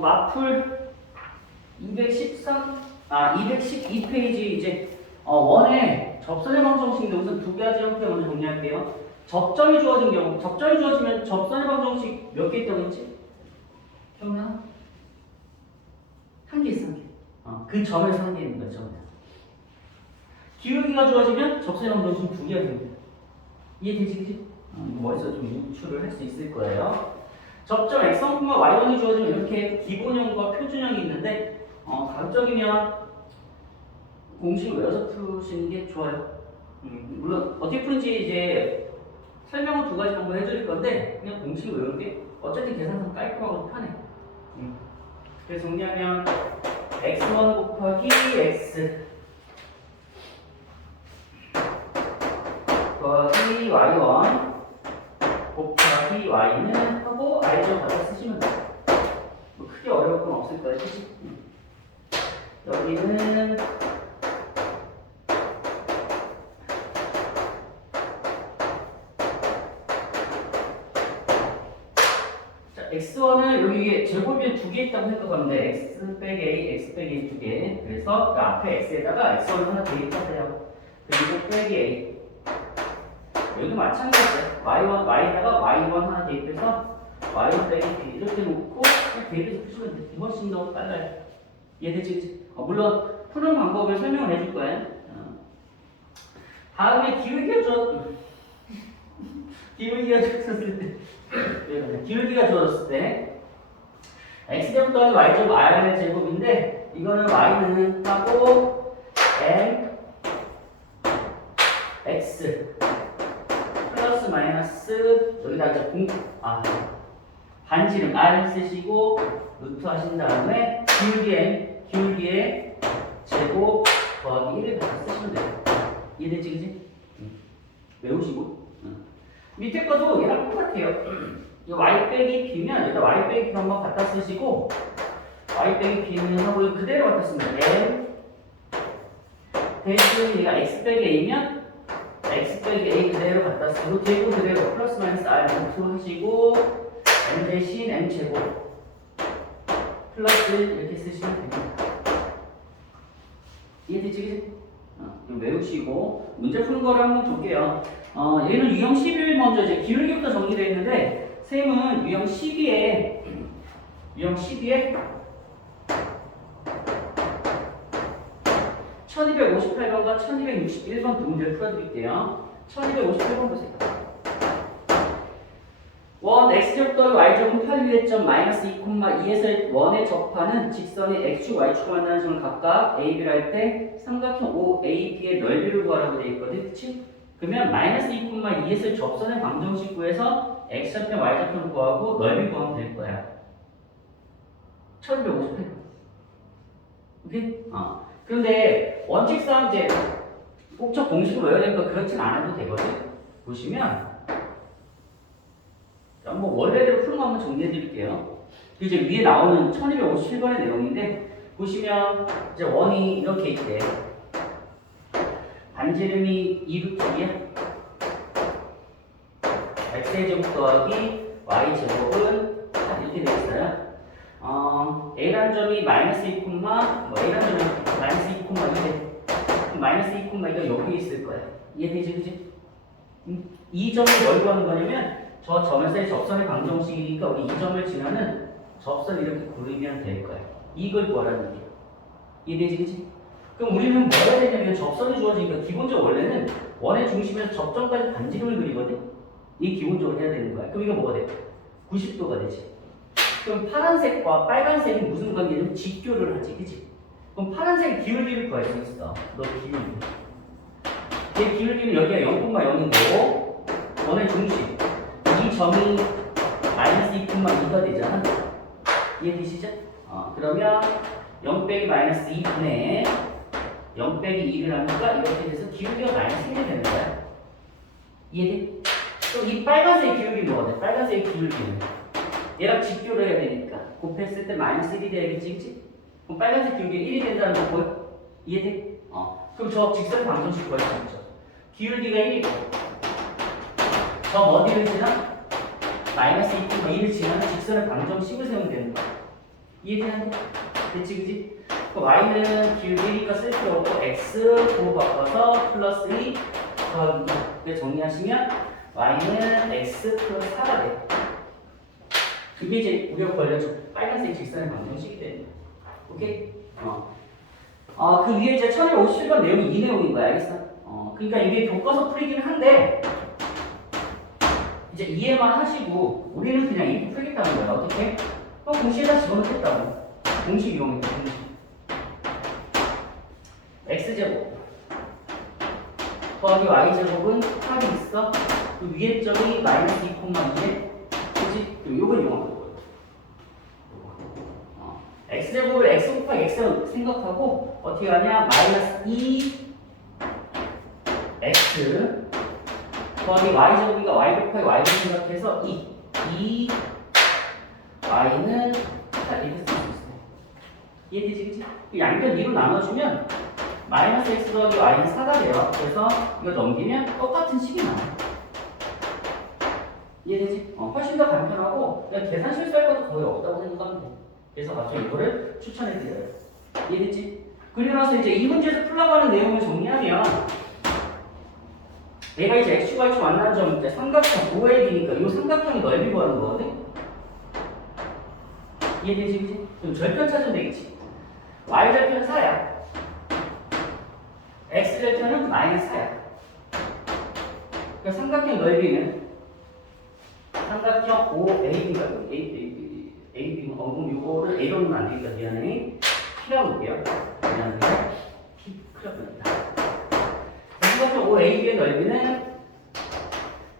마플 212페이지 이제 원의 접선의 방정식인데 우선 두 가지 형태 먼저 정리할게요. 접점이 주어진 경우, 접점이 주어지면 접선의 방정식 몇 개 있다고 했지? 기억나? 한 개 있어, 한 개. 그 점에서 한 개 있는 거야, 점에서. 기울기가 주어지면 접선의 방정식 두 개가 됩니다. 이해되지, 그치? 이거 머릿속에 좀 유출을 할 수 있을 거예요. 접점 x1, y1이 주어지면 이렇게 기본형과 표준형이 있는데 가급적이면 공식을 외워서 푸시는 게 좋아요. 물론 어떻게 푸는지 이제 설명은 두 가지 정도 해드릴 건데 그냥 공식을 외우는 게 어쨌든 계산상 깔끔하고 편해. 그래서 정리하면 x1 곱하기 x 곱하기 y1 곱하기 y는 하고 알죠? 갖다 쓰시면 돼요. 뭐 크게 어려울 건 없을 거예요. 그치? 여기는 자, x1은 여기 제곱이 두 개 있다고 생각하는데 x 빼기 a, x 빼기 a 두 개. 그래서 그 앞에 x에다가 x1 하나 대입하세요. 그리고 빼기 a. 여기도 마찬가지예요. y에다가 y1 하나 대입해서 y1 빼기 b 이렇게 놓고 그냥 대입해서 푸시면 돼. 훨씬 더 빨라요. 이해되지? 물론 푸는 방법을 설명을 해줄 거예요. 다음에 기울기가 주어졌을 때 x제곱 더하기 y제곱 r의 제곱인데 이거는 y는 하고 m x 플러스 마이너스 여기다 이제 반지름 r 쓰시고 루트 하신 다음에 기울기에 제곱 더하기 1을 다 쓰시면 돼요. 이해되지, 그지? 외우시고. 밑에 거도 얘랑 똑같아요. 이 y 빼기 b면 여기다 y 빼기 b 한번 갖다 쓰시고 y 빼기 b는 하고 그대로 갖다 쓰면 m 대신 얘가 x 빼기 a면 x 빼기 a 그대로 갖다 쓰고 제곱 그대로 플러스 마이너스 r 루트 하시고 m 대신 m 제곱 플러스 이렇게 쓰시면 됩니다. 이해되지? 외우시고 문제 푸는 거를 한번 볼게요. 얘는 유형 11 먼저 이제 기울기부터 정리되어 있는데 쌤은 유형 12에 1258번과 1261번 두 문제를 풀어드릴게요. 1258번 보세요. 원 x제곱 더하기 y제곱은 8,1점 마이너스 2,2에서 원에 접하는 직선이 x축, y축을 만나는 점을 각각 a, b를 할 때 삼각형 OAB의 넓이를 구하라고 되어 있거든, 그치? 그러면 마이너스 2,2에서 접선의 방정식 구해서 x좌편, y좌편 구하고 넓이 구하면 될 거야. 1258번. 오케이? 그런데 원칙상 이제 꼭 저 공식을 외워야 되니까 그렇진 않아도 되거든. 보시면 한번 원래대로 푸는 거 한번 정리해 드릴게요. 이제 위에 나오는 1257번의 내용인데 보시면 이제 원이 이렇게 있대. 반지름이 2루트이야. x의 제곱 더하기 y 제곱은 이렇게 되어 있어요. a라는 점이 마이너스 2, a라는 점이 마이너스 2,2래. 마이너스 2,2가 여기 있을 거야. 이해되지, 그지? 이 점을 뭘 구하는 거냐면 저 점에서의 접선의 방정식이니까 우리 이 점을 지나는 접선을 이렇게 그리면 될 거야. 이걸 구하라는 얘기야. 이해되지, 그지? 그럼 우리는 뭐 해야 되냐면 접선이 주어지니까 기본적으로 원래는 원의 중심에서 접점까지 반지름을 그리거든? 이게 기본적으로 해야 되는 거야. 그럼 이거 뭐가 돼? 90도가 되지. 그럼 파란색과 빨간색이 무슨 관계냐면 직교를 하지, 그지? 그럼 파란색 기울기를 구할 수 있어. 너 기울기. 얘 기울기는 여기가 0,0인 거고 원의 중심. 이 점이 마이너스 2,2가 되잖아. 이해되시죠? 그러면 0 빼기 마이너스 2분의 0 빼기 2를 하니까 이렇게 돼서 기울기가 마이너스 1이 되는 거야. 이해돼? 그럼 이 빨간색 기울기는 뭐가 돼? 빨간색 기울기는 얘랑 직교를 해야 되니까 곱했을 때 마이너스 1이 돼야겠지, 그치? 그럼 빨간색 기울기 1이 된다는 거 보여? 이해돼? 그럼 저 직선 방정식 구할 수 있죠. 기울기가 1이고 점 어디를 지나? 마이너스 2,2를 지나는 직선의 방정식을 세우면 되는 거야. 이해되는데? 됐지 그지? y는 기울기 1이니까 쓸 필요 없고 x 고 바꿔서 플러스 2 더하기 2 정리하시면 y는 x 플러스 4가 돼. 그게 이제 우리가 걸려줘. 빨간색 직선의 방정식이 되는 거야. 오케이? 그 위에 이제 1157번 내용이 이 내용인 거야. 알겠어? 그러니까 이게 교과서 풀이긴 한데 이제 이해만 하시고 우리는 그냥 이렇게 풀겠다는 거야. 어떻게? 공식에다 집어넣겠다고. 공식 이용해. 공식. x제곱 더하기 y제곱은 8이 있어. 그 위에 점이 마이너스 2,2에 그치? 요걸 이용하는 거야. x제곱을 x 곱하기 x로 생각하고 어떻게 하냐? 마이너스 2x 더하기 y제곱이니까 y 곱하기 y로 생각해서 2 y는 자 이렇게 쓸 수 있어요. 이해되지? 그치? 양변 2로 나눠주면 마이너스 x 더하기 y는 4가 돼요. 그래서 이거 넘기면 똑같은 식이 나와요. 이해되지? 훨씬 더 간편하고 그냥 계산 실수할 것도 거의 없다고 생각하면 돼. 그래서 갑자기 이거를 추천해드려요. 이해됐지? 그리고 나서 이제 이 문제에서 풀라고 하는 내용을 정리하면 얘가 이제 x축과 y축 만나는 점 이제 삼각형 OAB니까 이 삼각형의 넓이 구하는 거거든? 이해되지? 그치? 그럼 절편 찾으면 되겠지? y절편은 4야. x절편은 마이너스 4야. 그러니까 삼각형 넓이는 삼각형 OAB가 AB 그럼 요거를 A로 넣으면 안 되니까 미안해. P라고 놓을게요. 미안해. P 큰일 납니다. 삼각형 OAB의 넓이는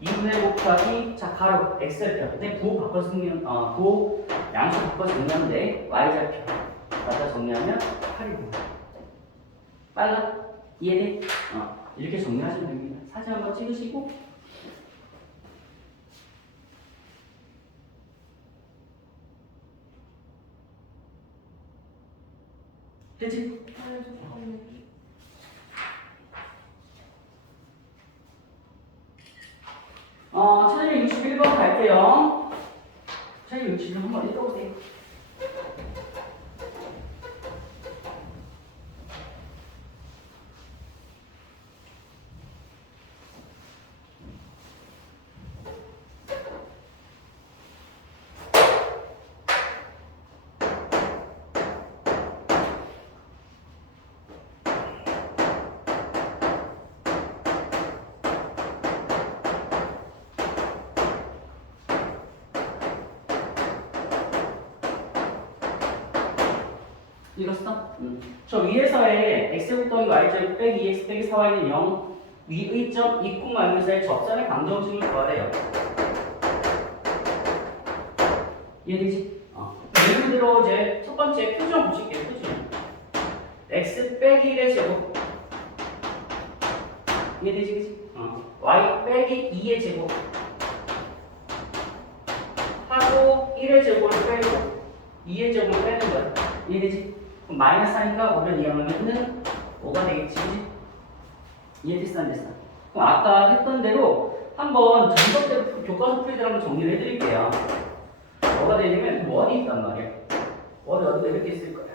2분의 곱하기 자 가로 x절편. 근데 부호 바꿔 정리하면 부호 양수 바꿔 정리하는데 y절편 갖다 정리하면 8이 됩니다. 빨라? 이해돼? 이렇게 정리하시면 됩니다. 사진 한번 찍으시고 되지? 1261번 갈게요. 1261번 한번 읽어보세요. 읽었어? 저 위에서의 x제곱 더하기 y제곱 빼기 2x 빼기 4y는 0 위의 점 2,-1의 접선의 방정식을 구하래요. 이해되지? 예를 들어 이제 첫 번째 표준 보실게요. 표준 x 빼기 1의 제곱 이해되지? 그치? y 빼기 2의 제곱 하고 1의 제곱을 빼고 2의 제곱을 빼는 거야. 이해되지? 그럼 마이너스 하니까 오면 이항하면은 5가 되겠지? 이해됐어? 안 됐어? 그럼 아까 했던 대로 한번 전적대로 교과서 풀이들 한번 정리를 해드릴게요. 뭐가 되냐면 원이 있단 말이야. 원이 어디다 이렇게 있을 거야.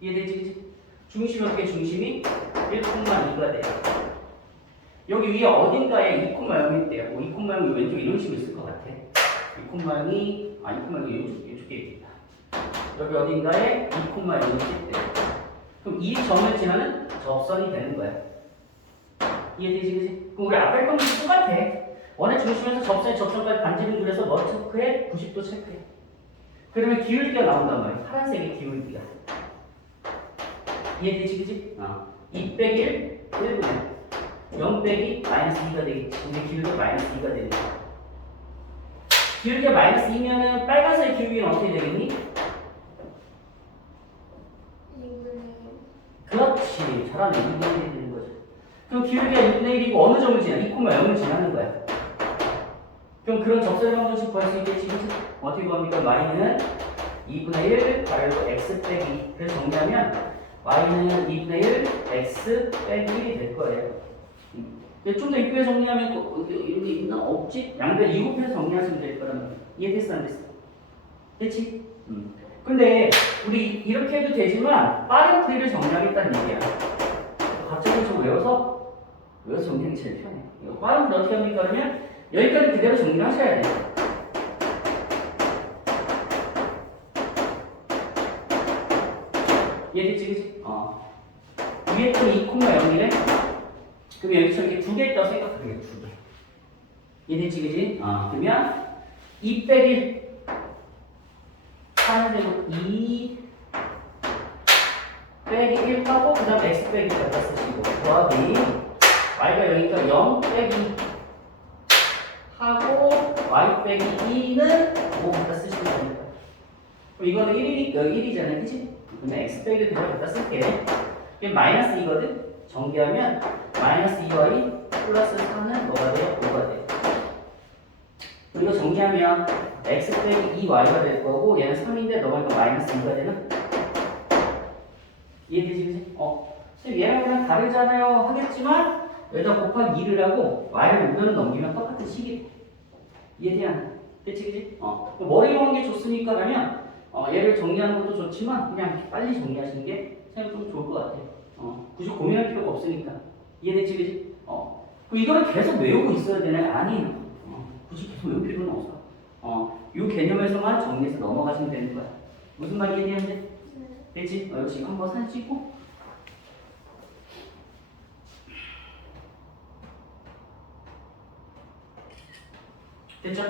이해되지? 그치? 중심이 어떻게 중심이 1,2가 돼요. 여기 위에 어딘가에 2,0이 있대요. 2,0이 왼쪽에 이런 식으로 있을 것 같아. 2,0이 2,0이 이쪽에 있겠다. 여기 어딘가에 2,0이 있대. 그럼 이 점을 지나는 접선이 되는 거야. 이해되지? 그치? 그럼 우리 아까 했던 거 똑같아. 원의 중심에서 접선의 접선까지 반지름 그려서 뭐 체크해? 90도 체크해. 그러면 기울기가 나온단 말이야. 파란색의 기울기가. 이해되지? 그치? 2 빼기 1, 1분의 0 빼기 마이너스 2가 되겠지. 근데 기울기가 마이너스 2가 되는 거야. 기울기가 마이너스 2면은 빨간색 기울기는 어떻게 되겠니? 그렇지. 잘하네. 2분의 1이 되는 거지. 그럼 기울기가 2분의 1이고 어느 점을 지나? 2,0을 지나는 거야. 그럼 그런 접선의 방정식 구할 수 있겠지. 그치? 어떻게 구합니까? y는 2분의 1 가로 x 빼기. 그래서 정리하면 y는 2분의 1 x 빼기 1이 될 거예요. 좀 더 이쁘게 정리하면 이런 게 있나? 없지? 양변 2곱해서 정리하시면 될 거란 말이야. 이해됐어? 안 됐어? 됐지? 근데 우리 이렇게 해도 되지만 빠른 풀이를 정리하겠다는 얘기야. 갑자기 좀 외워서 정리하기 제일 편해. 이거 빠른 풀이 어떻게 합니까? 그러면 여기까지 그대로 정리를 하셔야 돼요. 이해됐지, 그치? 위에 또 2,0이래? 그럼 여기서 이렇게 두 개 있다고 생각하면 돼, 두 개. 이해됐지, 그치? 그러면 2 빼기 4제곱 2 빼기 1 하고 그 다음 x 빼기 갖다 쓰시고 더하기 y가 여기가 0 빼기 하고 y 빼기 2는 5 갖다 쓰시면 됩니다. 그럼 이거는 1이니까 여기 1이잖아요, 그치? 그러면 x 빼기를 그대로 갖다 쓸게. 그럼 마이너스 2거든? 정비하면 마이너스 2y 플러스 4는 뭐가 돼요? 5가 돼요. 그리고 정리하면 x 빼기 2y가 될 거고 얘는 3인데 넘어가니까 마이너스 2가 되는? 이해되지? 그치? 선생님 얘랑 그냥 다르잖아요 하겠지만 여기다 곱하기 2를 하고 y를 5를 넘기면 똑같은 식이 이해돼야 됐지? 그치? 머리 모으는 게 좋으니까 그러면 얘를 정리하는 것도 좋지만 그냥 빨리 정리하시는 게 선생님 좀 좋을 것 같아요. 굳이 고민할 필요가 없으니까 이해됐지? 그치? 그럼 이거를 계속 외우고 있어야 되나요? 아니에요. 굳이 계속 외울 필요는 없어. 이 개념에서만 정리해서 넘어가시면 되는 거야. 무슨 말이 얘기하는데? 됐지? 지금 한번 사진 찍고. 됐죠?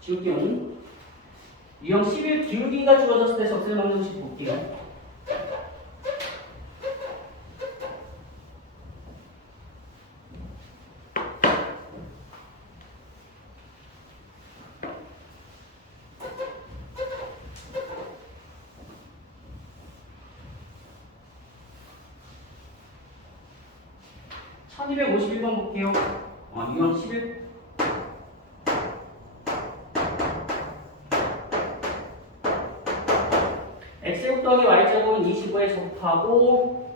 지울게요. 유형 11 기울기가 주어졌을 때 적세 방정식 볼게요. (1251번) 볼게요. 유형 11 x제곱 더하기 y제곱은 25에 접하고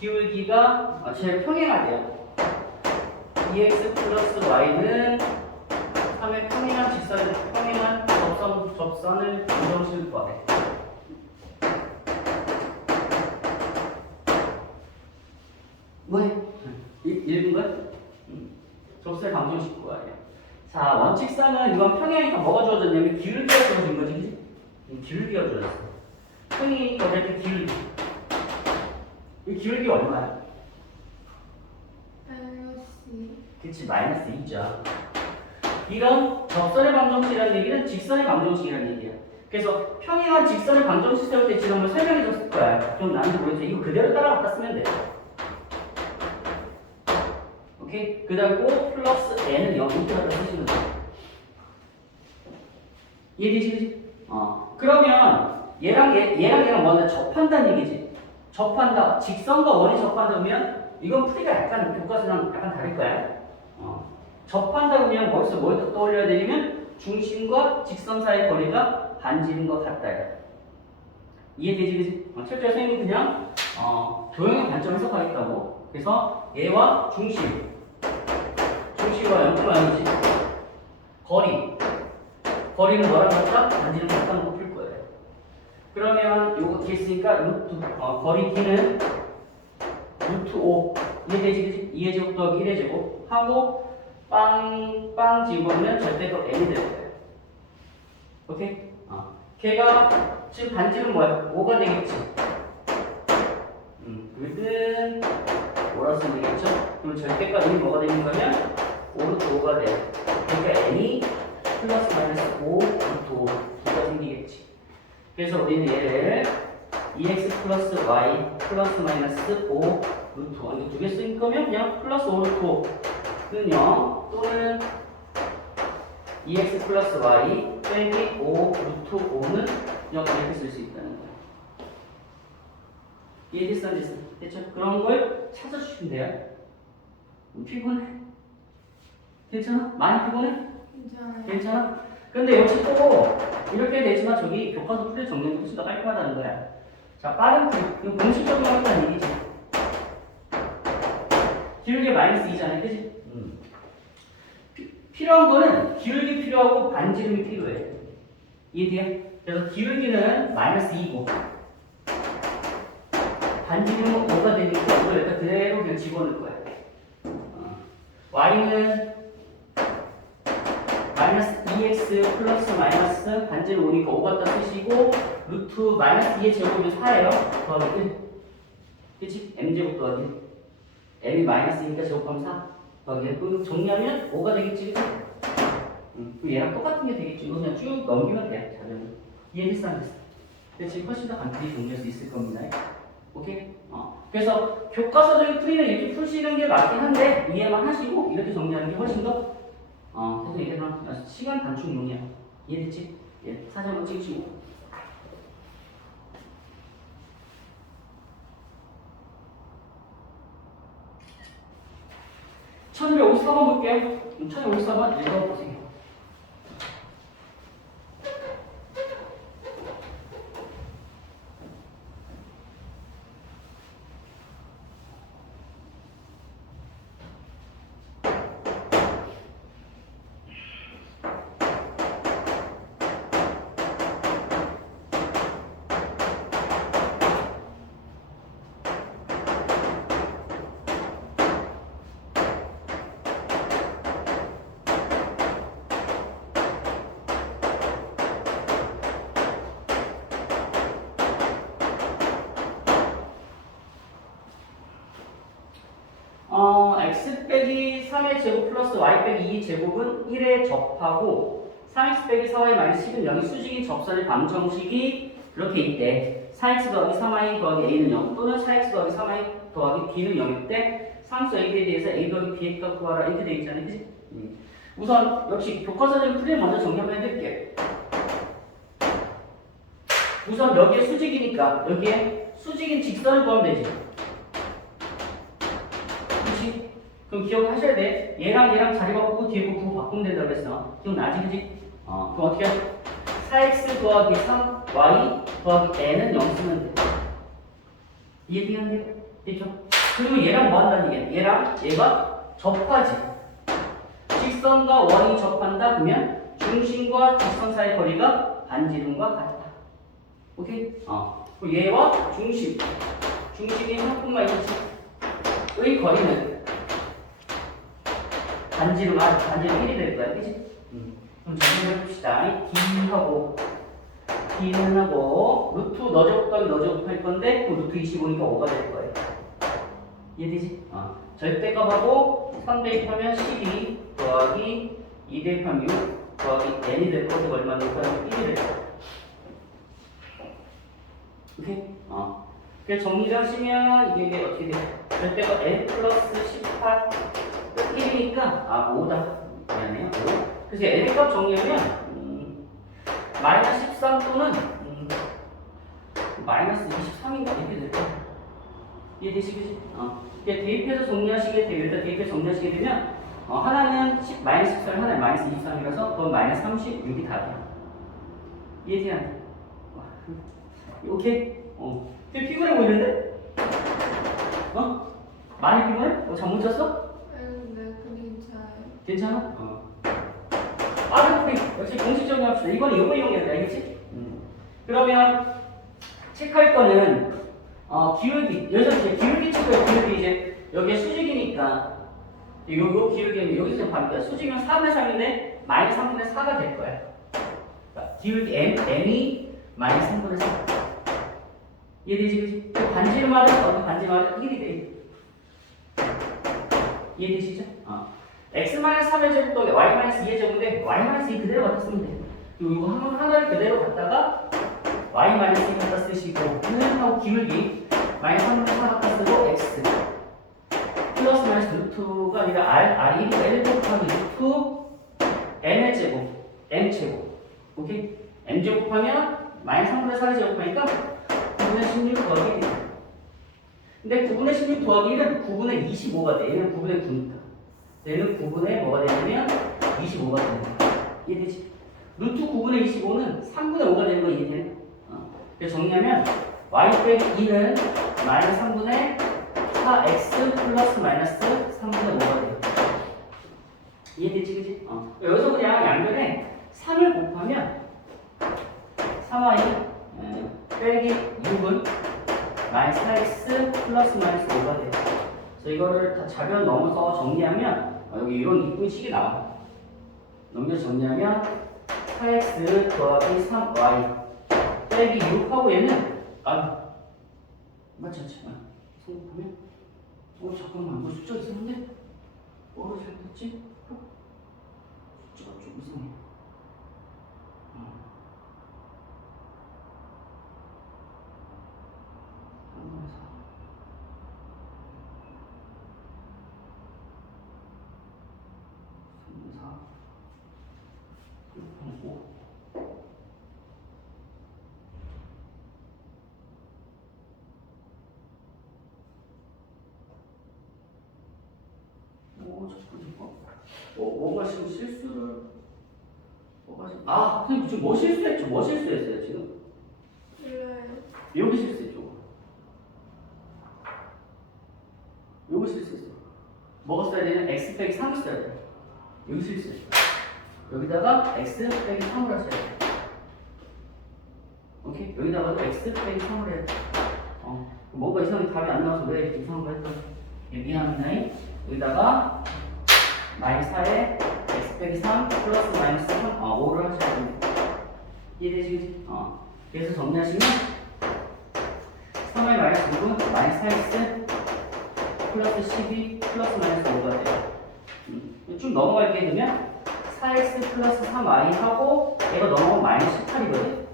기울기가 제일 평행하대요. 2x 플러스 y는 3의 평행한 접선을 방정식을 구하래. 뭐해? 읽은 거야? 접선의 방정식 구하래요. 자, 원칙상은 이건 평행이니까 뭐가 주어졌냐면 기울기가 주어진 거지, 그치? 기울기가 주어졌어. 평행이니까 이렇게 기울기. 이 기울기 얼마야? 그치, 마이너스 2죠. 이런 접선의 방정식이라는 얘기는 직선의 방정식이라는 얘기야. 그래서 평행한 직선의 방정식 세울 때 지금 한번 설명해 줬을 거야. 좀 나한테 모르겠어. 이거 그대로 따라갔다 쓰면 돼. 오케이? 그 다음 꼭 플러스 n은 0 이렇게 갖다 쓰시면 돼. 이해되지? 그치? 그러면 얘랑 뭐냐? 접한다는 얘기지. 접한다. 직선과 원이 접한다 그러면 이건 풀이가 약간 교과서랑 약간 다를 거야. 접한다 그러면 머릿속에 뭘 떠올려야 되냐면 중심과 직선 사이의 거리가 반지름 것 같다. 이해되지? 그치? 철저히 선생님은 그냥 도형의 관점 해석하겠다고. 그래서 얘와 중심과 연결하는지 거리는 뭐랑 같다? 반지름 같다는 거 풀 거예요. 그러면 요거 뒤에 있으니까 거리 D는 루트 5 이해되지? 2의 제곱 더하기 1의 제곱 하고 빵 집어넣으면 절대값 n이 될 거예요. 오케이? 걔가 지금 반지름 뭐야? 5가 되겠지? 그든 5라 쓰면 되겠죠? 그럼 절대값 n이 뭐가 되는 거면 5 루트 5가 돼. 그러니까 n이 플러스 마이너스 5 루트 5가 생기겠지. 그래서 우리는 얘를 2x 플러스 y 플러스 마이너스 5 루트 5 이거 두 개 쓸 거면 그냥 플러스 5 루트 5는 0 또는 2x 플러스 y 빼기 5 루트 5는 0 이렇게 쓸 수 있다는 거야. 이해됐어? 안 됐어? 됐죠? 그런 걸 찾아주시면 돼요. 피곤해? 괜찮아? 많이 피곤해? 괜찮아? 근데 역시 또 이렇게 되지만 저기 교과서 풀이 정리는 훨씬 더 깔끔하다는 거야. 자, 빠른 풀이. 이거 공식적으로 한다는 얘기지. 기울기 마이너스 2잖아, 그지? 필요한 거는 기울기 필요하고 반지름이 필요해. 이해돼요? 그래서 기울기는 마이너스 2고 반지름은 5가 되니까 이걸 일단 그대로 그냥 집어넣을 거야. y는 마이너스 2x 플러스 마이너스 반지름 5니까 5 갖다 쓰시고 루트 마이너스 2의 제곱이면 4예요. 더하기 1. 그치? m제곱 더하기 1. m이 마이너스니까 제곱하면 4. 더하기 1. 그럼 정리하면 5가 되겠지. 그치? 얘랑 똑같은 게 되겠지. 이거 그냥 쭉 넘기면 돼. 자료는. 이해했어? 안 됐어? 근데 지금 훨씬 더 간단히 정리할 수 있을 겁니다. 오케이? 그래서 교과서적인 풀이는 이렇게 푸시는 게 맞긴 한데 이해만 하시고 이렇게 정리하는 게 훨씬 더 그래서 이게 시간 단축용이야. 이해됐지? 예, 사진을 찍으시고. (1254번) 볼게요. 1254번 읽어보세요. x 빼기 3의 제곱 플러스 y 빼기 2의 제곱은 1에 접하고 3x 빼기 4y 마이너스 10은 0이 수직인 접선의 방정식이 이렇게 있대. 4x 더하기 3y 더하기 a는 0 또는 4x 더하기 3y 더하기 b는 0일 때 상수 a에 대해서 a 더하기 b의 값 구하라 이렇게 되어 있잖아요. 그치? 우선 역시 교과서적인 풀이를 먼저 정리 한번 해드릴게요. 우선 여기에 수직이니까 여기에 수직인 직선을 구하면 되지. 그치? 그럼 기억하셔야 돼. 얘랑 자리 바꾸고 뒤에 거 부호 바꾸면 된다고 했어. 기억나지? 그치? 그럼 어떻게 해? 4x 더하기 3y 더하기 n은 0 쓰면 돼. 이해되는데? 됐죠? 그리고 얘랑 뭐 한다는 얘기야? 얘랑 얘가 접하지. 직선과 원이 접한다 그러면 중심과 직선 사이의 거리가 반지름과 같다. 오케이? 그리고 얘와 중심이 3,2의 거리는 반지름 1이 될 거야. 그치? 그럼 정리해 봅시다. D는 하고 루트 너제곱 더하기 너제곱 할 건데 그 루트 25니까 5가 될 거예요. 이해되지? 절대값하고 3 대입하면 12 더하기 2 대입하면 6 더하기 n이 될 거고 얼마 될 거야? 1이 될 거야. 오케이? 그래서 정리를 하시면 이게 어떻게 돼? 절대값 n 플러스 18 1이니까 5다. 미안해요. 5. 그래서 n의 값 정리하면 마이너스 13 또는 마이너스 23인가 이렇게 될 거야. 이해되시겠지? 대입해서 정리하시게 되면 일단 대입해서 정리하시게 되면 하나는 마이너스 14, 하나는 마이너스 23이라서 그건 마이너스 36이 답이야. 이해돼야 돼? 오케이? 되게 피곤해 보이는데? 많이 피곤해? 잠 못 잤어? 네, 괜찮아요. 괜찮아? 빠른 풀이 역시 공식적으로 합시다. 이거는 이거 이용해야 돼. 알겠지? 그러면 체크할 거는 기울기. 여기서 이제 기울기 체크해. 기울기 이제 여기에 수직이니까 요 기울기는 여기서 좀 봐볼게요. 수직이면 4분의 3인데 마이너스 3분의 4가 될 거야. 그러니까 기울기 m이 마이너스 3분의 4. 이해되지? 그치? 반지름말은 반지름말은 1이 돼. 이해되시죠? x-3의 제곱 더하기 y-2의 제곱인데 y-2 그대로 갖다 쓰면 돼. 그리고 이거 하나를 그대로 갖다가 y-2 갖다 쓰시고 하고 기울기 마이너스 3분의 4 갖다 쓰고 x 플러스 마이너스 루트가 아니라 r이 1 곱하기 루트 n의 제곱 n 제곱 오케이? n 제곱하면 마이너스 3분의 4를 제곱하니까 9분의 16 더하기 1. 근데 9분의 16 더하기 1은 9분의 25가 돼. 얘는 9분의 9니까. 얘는 9분의 뭐가 되냐면 25가 되는 거야. 이해되지? 루트 9분의 25는 3분의 5가 되는 거 이해되네? 그래서 정리하면 y 빼기 2는 마이너스 3분의 4x 플러스 마이너스 3분의 5가 돼요. 이해되지? 그치? 때문에 3을 곱하면 3y 빼기 6은 마이너스 4x 플러스 마이너스 5가 돼요. 그래서 이거를 다 자변 넘어서 정리하면 여기 이런 이쁜 식이 나와. 넘겨 정리하면 4x 더하기 3y 빼기 6하고 얘는 맞지? 성공하면 잠깐만 뭐 숫자 이상한데? 뭐가 잘못됐지? 숫자가 좀 이상해. 5. 뭔가 지금 실수를 선생님 지금 뭐 실수했죠? 뭐 실수했어요 지금? 몰라요. 여기 실수했죠. 여기 실수했어. 뭐가 써야 되냐? x 빼기 3을 써야 돼. 여기 실수했어. 여기다가 x 빼기 3을 하셔야 돼. 오케이? 여기다가도 x 빼기 3을 해야 돼. 뭔가 이상하게 답이 안 나와서 왜 이렇게 이상한 거 했던? 미안합니다. 여기다가 마이너스 4에 x 빼기 3 플러스 마이너스 3 5를 하셔야 됩니다. 이해되시겠지? 그래서 정리하시면 3의 마이너스 6은 마이너스 4x 플러스 12 플러스 마이너스 5가 돼요. 쭉 넘어갈게 되면 4x 플러스 3y 하고 얘가 넘어가면 마이너스 18이거든?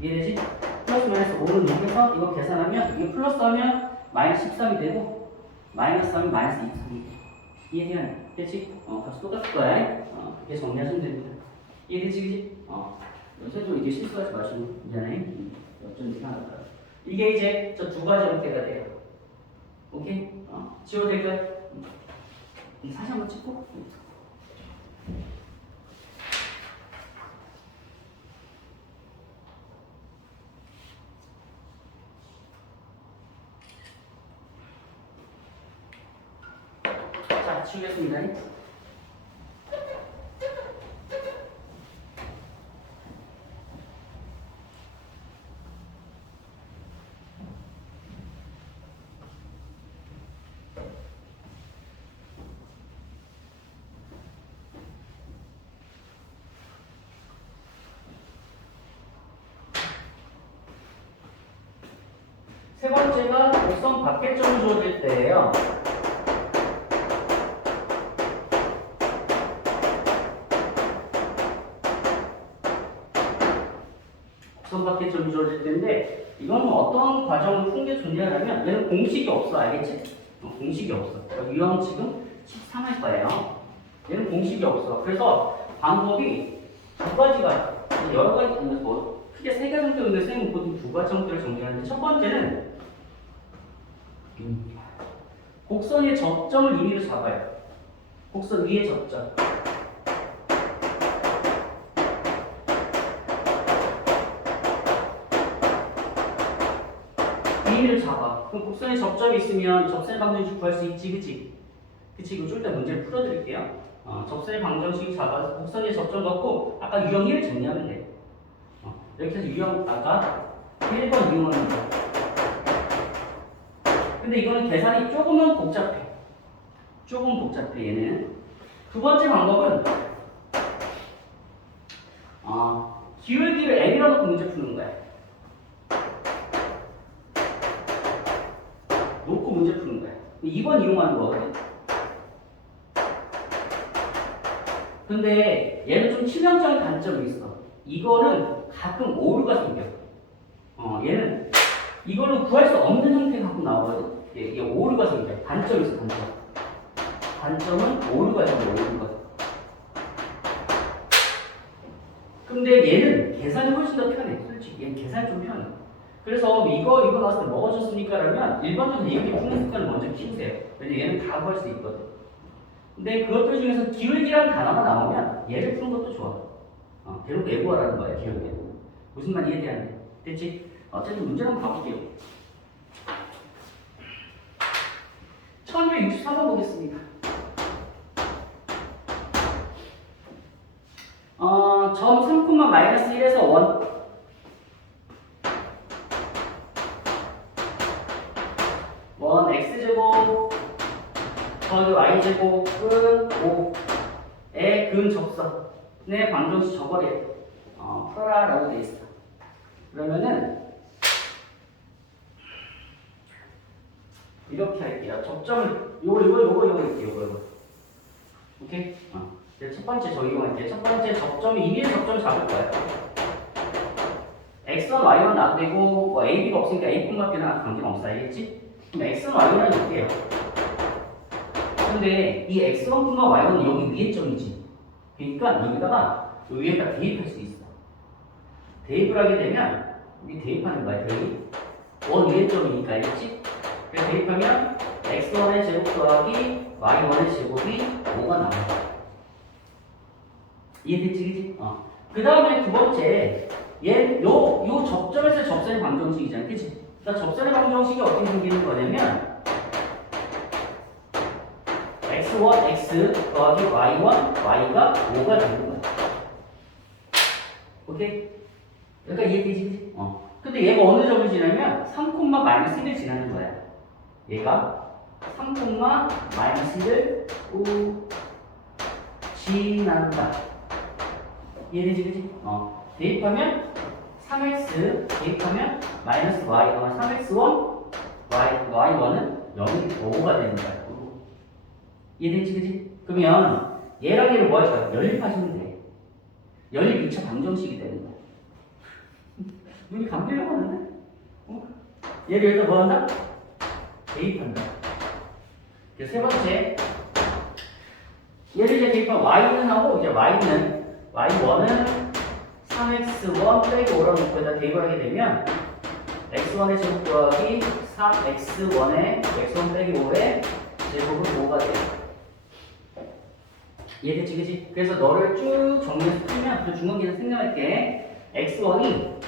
이해되지? 플러스 마이너스 5는 6에서 이거 계산하면 이거 플러스 하면 마이너스 13이 되고 마이너스 하면 마이너스 23이 돼. 이해되냐? 됐지? 같이 똑같을 거야. 그렇게 정리하시면 됩니다. 이해되지? 그지? 요새도 이게 실수하지 마시고 미안해. 좀 이상하다. 이게 이제 저 두 가지 형태가 돼요. 오케이? 지워도 될 거야? 사진 한번 찍고. 자, 치우겠습니다. 세 번째가 곡선 밖에점을 주어질 때예요. 곡선 밖에점이 주어질 때인데 이건 어떤 과정을 푼 게 좋냐면 얘는 공식이 없어. 알겠지? 공식이 없어. 유형 지금 13할 거예요. 얘는 공식이 없어. 그래서 방법이 두 가지가 여러 가지 크게 세 가지 정도인데 선생님 보통 두 가지 정도를 정리하는데 첫 번째는 곡선의 접점을 임의로 잡아요. 곡선 위의 접점. 임의를 잡아. 그럼 곡선의 접점이 있으면 접선의 방정식 구할 수 있지, 그치? 그치? 이거 좀 이따 문제를 풀어드릴게요. 접선의 방정식 잡아서 곡선의 접점 갖고 아까 유형 1을 정리하면 돼. 이렇게 해서 유형 아까 1번 유형은 근데 이거는 계산이 조금은 복잡해. 조금 복잡해 얘는. 두 번째 방법은 기울기를 m이라고 놓고 문제 푸는 거야. 놓고 문제 푸는 거야. 2번 이용하는 거거든. 근데 얘는 좀 치명적인 단점이 있어. 이거는 가끔 오류가 생겨. 얘는 이걸로 구할 수 없는 형태가 가끔 나오거든. 이게 오류가 생겨. 단점이 있어, 단점. 단점은 오류가 생겨, 오류가. 근데 얘는 계산이 훨씬 더 편해. 솔직히 얘는 계산이 좀 편해. 그래서 이거 나왔을 때 뭐가 좋습니까? 라면 일반적으로 이렇게 푸는 습관을 먼저 키우세요. 왜냐면 얘는 다 구할 수 있거든. 근데 그것들 중에서 기울기라는 단어가 나오면 얘를 푸는 것도 좋아. 대놓고 예고하라는 거야, 기울기. 무슨 말 이해되는데? 됐지? 어쨌든 문제를 한번 봐볼게요. 1263번 보겠습니다. 점 3, 마이너스 1에서 1 x제곱 더하기 y제곱은 5의 근접선의 방정식 저거래 풀어라라고 돼 있어. 그러면은 이렇게 할게요. 접점을 요거 이렇게 요거. 오케이? 첫 번째 저 이용할게요. 첫 번째 접점이 임의의 접점 잡을 거야. x1, y1 놔두고 뭐 a, b가 없으니까 a, b랑 관계가 없어. 알겠지? 그럼 x1, y1은 이렇게요. 근데 이 x1, y1은 여기 위에 점이지. 그러니까 여기다가 위에다 대입할 수 있어. 대입을 하게 되면 여기 대입하는 거야. 대입. 원 위에 점이니까 알겠지? 그래서 대입하면 x1의 제곱 더하기 y1의 제곱이 5가 나와요. 이해됐지, 그치? 그 다음에 두 번째, 요 접점에서 접선의 방정식이잖아, 그치? 그러니까 접선의 방정식이 어떻게 생기는 거냐면, x1, x 더하기 y1, y가 5가 되는 거야. 오케이? 그러니까 이해되지, 그치? 근데 얘가 어느 점을 지나면 3, 마이너스 1을 지나는 거야. 얘가 3, 마이너스 1을 지난다. 이해되지, 그치? 대입하면 3x, 대입하면 마이너스 y, 3x1, y1은 0.5가 되는 거야. 이해되지, 그치? 그러면 얘랑 얘를 뭐 할 거야? 연립하시면 돼. 연립 2차 방정식이 되는 거야. 눈이 감기려고 하는데? 얘를 여기다 뭐 한다? 대입한다. 세 번째, 얘를 이제 대입한 y는 하고, 이제 y1은 3x1 빼기 5라고 묶어다 대입을 하게 되면 x1의 제곱 더하기 3x1의 x1 빼기 5의 제곱은 5가 돼. 이해됐지, 그치? 그래서 너를 쭉 정리해서 풀면 그 중간계산 생각할게. x1이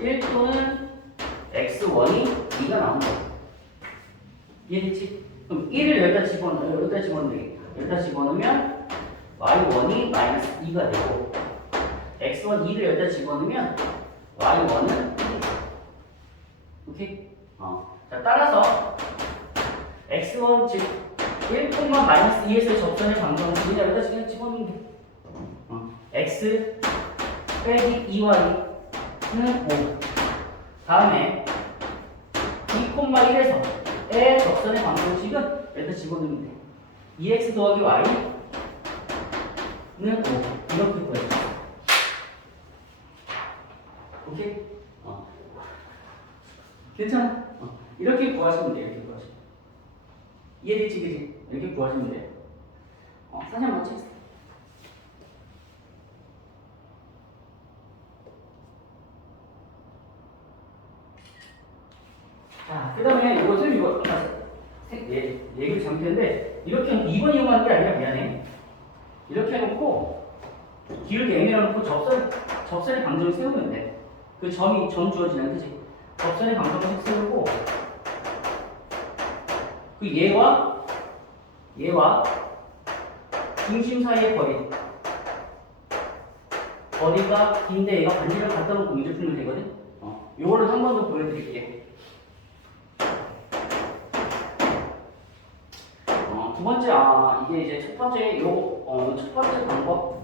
1 또는 x1이 2가 나오는 거야. 이해됐지? 그럼 1을 여기다 집어넣으면 되겠다. 여기다 집어넣으면 y1이 마이너스 2가 되고 x1 2를 여기다 집어넣으면 y1은 1이야. 오케이? 자, 따라서 x1 즉 1, 마이너스 2에서 접선의 방정식을 여기다 지금 집어넣는 게 x 빼기 2y는 5. 다음에 2, 1에서의 접선의 방정식은 여기다 집어넣으면 돼. 2x 더하기 y는 5. 이렇게 구해요. 오케이? 괜찮아? 이렇게 구하시면 돼요. 이렇게 구하시면. 이해되지, 그지? 이렇게 구하시면 돼요. 사진 한번 찍으세요. 자, 그 다음에 이것을 얘기를 잠겼는데 이렇게 2번 이용하는 게 아니라 미안해. 이렇게 해놓고 길게 M이라고 놓고 접선의 방정을 세우면 돼. 그 점 주어지는 그지? 접선의 방정식 세우고 그 얘와 중심 사이의 거리가 긴데 얘가 반지를 갖다 놓고 문제 풀면 되거든? 요거를 한 번 더 보여드릴게요. 두 번째, 이게 이제 첫 번째, 첫 번째 방법.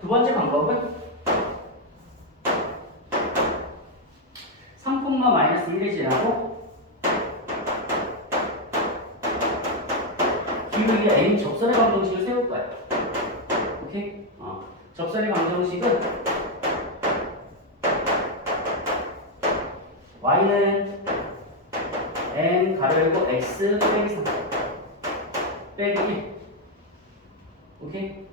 두 번째 방법은 3, 마이너스 1을 지나고 기울기가 n 접선의 방정식을 세울 거야. 오케이? 접선의 방정식은 y는 n 가로 x 빼기 3 빼기 1. 오케이?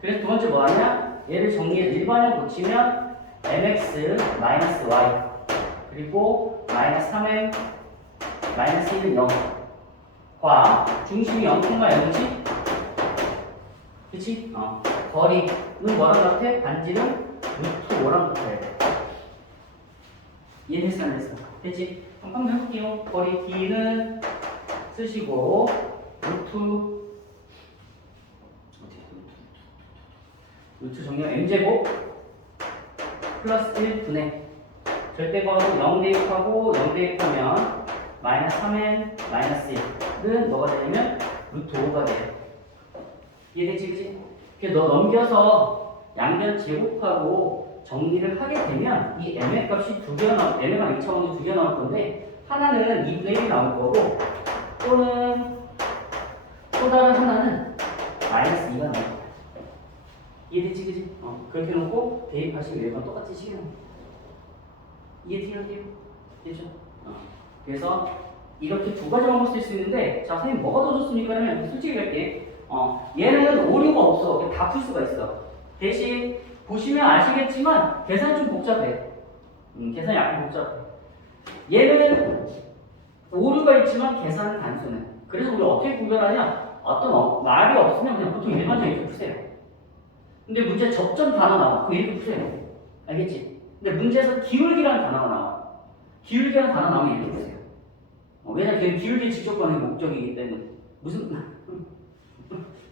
그래서 두 번째 뭐 하냐? 얘를 정리해 일반형 고치면 mx 마이너스 y 그리고 마이너스 3m 마이너스 1은 0과 중심이 0,0이지? 그치? 거리는 뭐랑 같아? 반지는 루트 5랑 같아야 돼. 이해됐어 안 됐어? 됐지? 한번 해볼게요. 거리 d는 쓰시고 루트 루트 정렬 m제곱 플러스 1분의 절대값은 0 대입하고 0 대입하면 마이너스 3n 마이너스 1은 뭐가 되냐면 루트 5가 돼요. 이해되지? 그치? 그래서 너 넘겨서 양변 제곱하고 정리를 하게 되면 이 m의 값이 두 개가 나올, m의 2차원이 두 개가 나올 건데 하나는 2분의 1이 나올 거고 또 다른 하나는 마이너스 2가 나올 거야. 이해되지? 그치? 그렇게 놓고 대입하시면 얘랑 똑같이 시계는 이해돼요? 됐죠? 그래서 이렇게 두 가지 방법 쓸 수 있는데 자 선생님 뭐가 더 좋습니까? 그러면 솔직히 할게 얘는 오류가 없어. 다 풀 수가 있어. 대신 보시면 아시겠지만 계산이 좀 복잡해. 계산이 약간 복잡해. 얘는 오류가 있지만 계산은 단순해. 그래서 우리 어떻게 구별하냐? 어떤 말이 없으면 그냥 보통 일반적으로 이렇게 푸세요. 근데 문제 접점 단어 나와. 그거 이렇게 푸세요. 알겠지? 근데 문제에서 기울기라는 단어가 나와. 기울기라는 단어 나오면 이렇게 푸세요. 왜냐면 걔는 기울기 직접 가는 게 목적이기 때문에. 무슨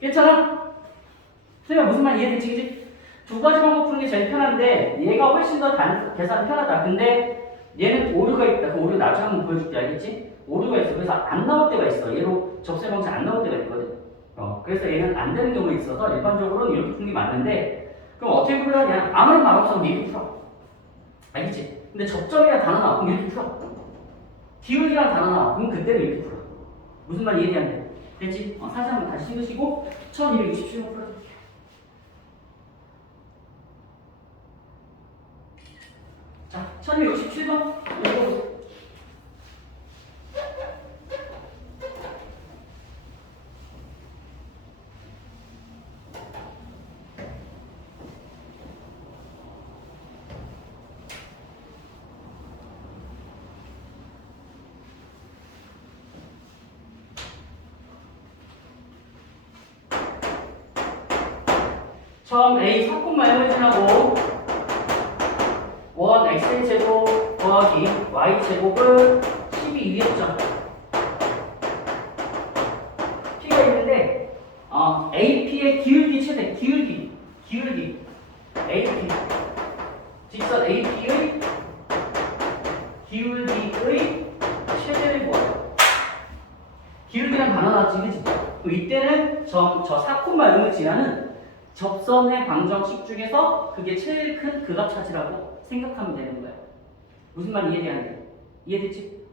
괜찮아? 선생님 무슨 말 이해되지? 그치? 두 가지 방법 푸는 게 제일 편한데 얘가 훨씬 더 계산 편하다. 근데 얘는 오류가 있다. 그 오류 나중에 한번 보여줄게. 알겠지? 오류가 있어. 그래서 안 나올 때가 있어. 얘로 접세 방식 안 나올 때가 있거든. 그래서 얘는 안 되는 경우가 있어서 일반적으로는 이렇게 푸는 게 맞는데 그럼 어떻게 풀어야 아무런 말 없으면 이렇게 풀어. 알겠지? 근데 접점이랑 단어 나와. 그럼 이렇게 풀어. 기울기랑 단어 나와. 그럼 그때는 이렇게 풀어. 무슨 말 이해되는데? 됐지? 사진 한번 다시 찍으시고 1267번 풀어줄게요. 자, 1267번 읽어보세요. 처음 a 4,0을 지나고 1 x의 제곱 더하기 y 제곱은 12했죠. p가 있는데 ap의 기울기 최대 기울기 ap 직선 ap의 기울기의 최대를 구하자. 기울기란 단어 나왔지, 그치? 그럼 이때는 저 4,0을 지나는 접선의 방정식 중에서 그게 제일 큰 그 값 찾으라고 생각하면 되는 거야. 무슨 말 이해되는데? 이해됐지?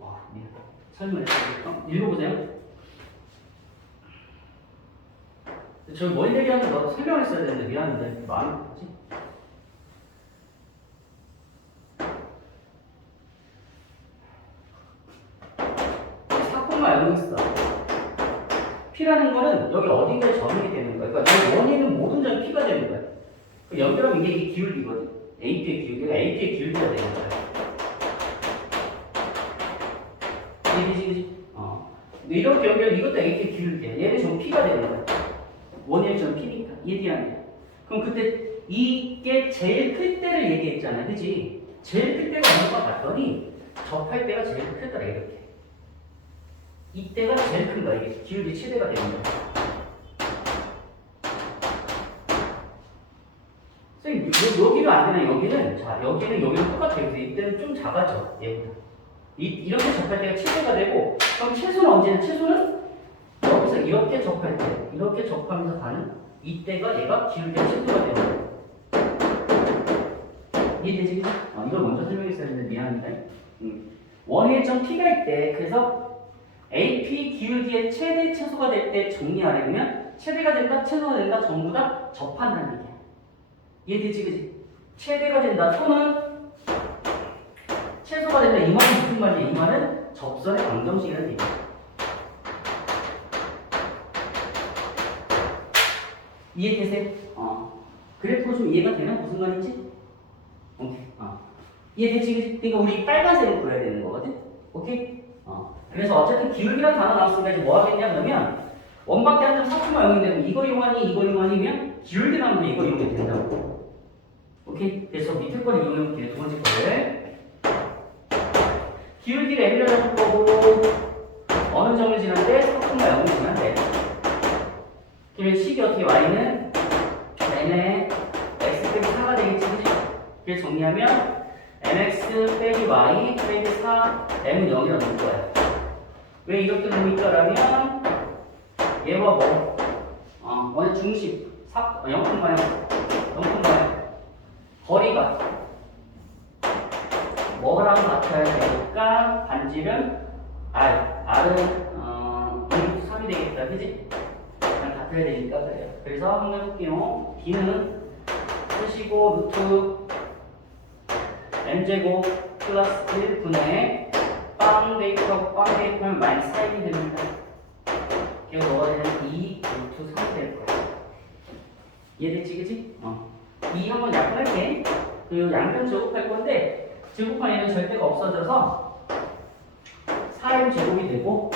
설명을 해줄게요. 읽어보세요. 저기 뭘 얘기하는지 너 설명했어야 되는데 미안한데 마음이 없지? 사건만 알고 있어. P라는 거는 여기 어딘가에 점이 되는 거야. 그러니까 여기 원인은 모든 점이 P가 되는 거야. 연결하면 이게 기울기거든. AP의 기울기가 AP의 기울기가 되는 거야. 이해되지? 이렇게 연결 이것도 AP의 기울기야. 얘는 전 P가 되는 거야. 원인은 전 P니까. 이해되는 거야. 그럼 그때 이게 제일 클 때를 얘기했잖아. 그치? 제일 클 때가 뭔가 봤더니 접할 때가 제일 크더라. 이렇게. 이때가 제일 큰 거야. 이게 기울기 최대가 되는 거야. 선생님, 여기는 안 되나? 여기는, 자, 여기는 똑같아요. 그래서 이때는 좀 작아져. 얘보다. 이렇게 접할 때가 최대가 되고, 그럼 최소는 언제냐? 최소는 여기서 이렇게 접할 때, 이렇게 접하면서 가는 이때가 얘가 기울기가 최소가 되는 거야. 이해되지? 이걸 먼저 설명했어야 했는데 미안합니다. 원일점 P가 있대. 그래서 AP 기울기의 최대 최소가 될 때 정리하려면 최대가 된다, 최소가 된다, 전부 다 접한다는 얘기야. 이해되지, 그지? 최대가 된다, 또는 최소가 된다. 이 말은 무슨 말이야? 이 말은 접선의 방정식이라는 얘기야. 이해되세요? 그래프가 좀 이해가 되나? 무슨 말인지? 오케이. 이해되지, 그지? 그러니까 우리 빨간색을 그려야 되는 거거든? 오케이? 그래서 어쨌든 기울기란 단어 나왔으니까 이제 뭐 하겠냐면 원밖에 한 점 4,0이 되면 이거 이용하니면 기울기 나오면 이거 이용해도 된다고. 오케이? 그래서 밑에 걸 이용해볼게요. 두 번째 거를. 기울기를 M이라 잡을 거고 어느 점을 지났대? 4,0을 지났대. 그러면 식이 어떻게 Y는 N의 그래서 정리하면 mx 빼기 y 빼기 4 m은 0이라고 놓을 거야. 왜 이렇게 놓을까 라면 얘와 뭐? 원의 중심 0,0 거리가 뭐랑 같아야 되니까 반지름 R은 3이 되겠다, 그지? 같아야 되니까 그래요. 그래서 한번 해볼게요. B는 쓰시고 루트 m제곱 플러스 1분의 빵 대입하면 마이너스 4이 됩니다. 그래서 넣어야 되는 2 루트 3이 될 거야. 이해됐지, 그지? 2 한번 약분할게. 그리고 양변 제곱할 건데 제곱한 얘는 절대가 없어져서 4m 제곱이 되고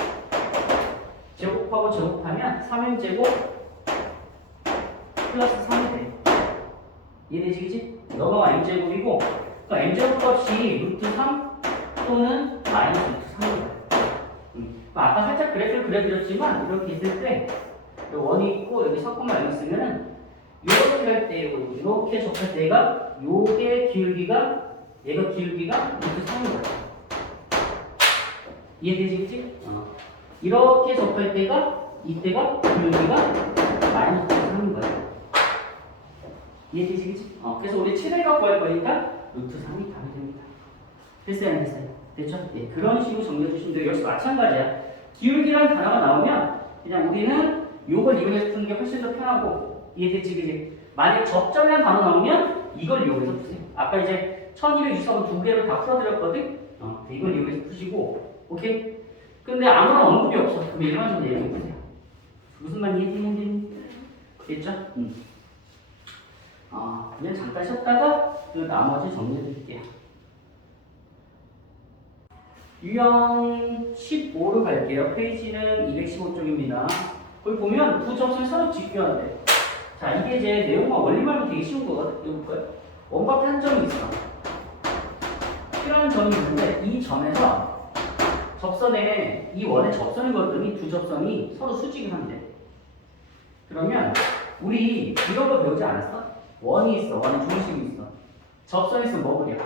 제곱하고 제곱하면 3m제곱 플러스 3이 돼. 이해되지, 그지? 넘어가 m제곱이고 그 m제곱 값이 루트 3 또는 마이너스 루트 3이야. 아까 살짝 그래프를 그려드렸지만 이렇게 있을 때 원이 있고 여기 섞은 마이너스면은 이렇게 할 때 이렇게 접할 때가 요게 기울기가 얘가 기울기가 루트 3인 거야. 이해되지, 그지? 이렇게 접할 때가 이때가 기울기가 마이너스 루트 3인 거야. 이해되지, 그지? 그래서 우리 7을 구할 거니까 루트 3이 답이 됩니다. 됐어요, 안 됐어요? 됐죠? 네, 그런 식으로 정리해 주시면 돼요. 역시 마찬가지야. 기울기라는 단어가 나오면 그냥 우리는 요걸 이용해서 푸는 게 훨씬 더 편하고 이해됐지, 그지? 만약 접점이라는 단어 나오면 이걸 이용해서 푸세요. 아까 이제 1260은 두 개로 다 풀어드렸거든? 이걸 이용해서 푸시고, 오케이? 근데 아무런 언급이 없어. 그럼 일반적으로 얘기해 보세요. 무슨 말 이해되는지 됐죠? 그냥 잠깐 쉬었다가 그 나머지 정리해 드릴게요. 유형 15로 갈게요. 페이지는 215쪽입니다. 거기 보면 두 접선이 서로 직교한대. 자, 이게 이제 내용과 원리말로 되게 쉬운 거거든. 읽어볼까요? 원밖에 한 점이 있어. 필요한 점이 있는데 이 점에서 접선에 이 원에 접선을 그었더니 두 접선이 서로 수직을 한대. 그러면 우리 이런 거 배우지 않았어? 원이 있어. 원에 중심이 있어. 접선이 있으면 뭐 그려?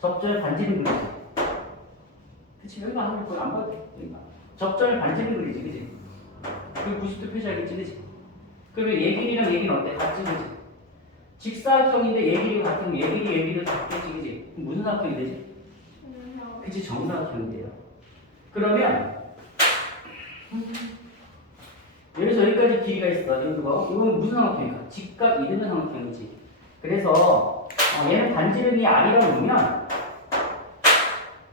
접점의 반지름 그리지. 그치? 여기가 안 보일게. 여기가. 접점의 반지름 그리지, 그치? 그리고 90도 표시하겠지, 그치? 그러면 얘 길이랑 얘 길이는 어때? 같지, 그치? 직사각형인데 얘 길이가 같으면 얘 길이를 같겠지, 그치? 그럼 무슨 사각형이 되지? 그치? 정사각형이 돼요. 그러면 여기서 여기까지 길이가 있어. 이건 무슨 삼각형일까? 직각 이등변 삼각형이지. 그래서 얘는 반지름이 R이라고 보면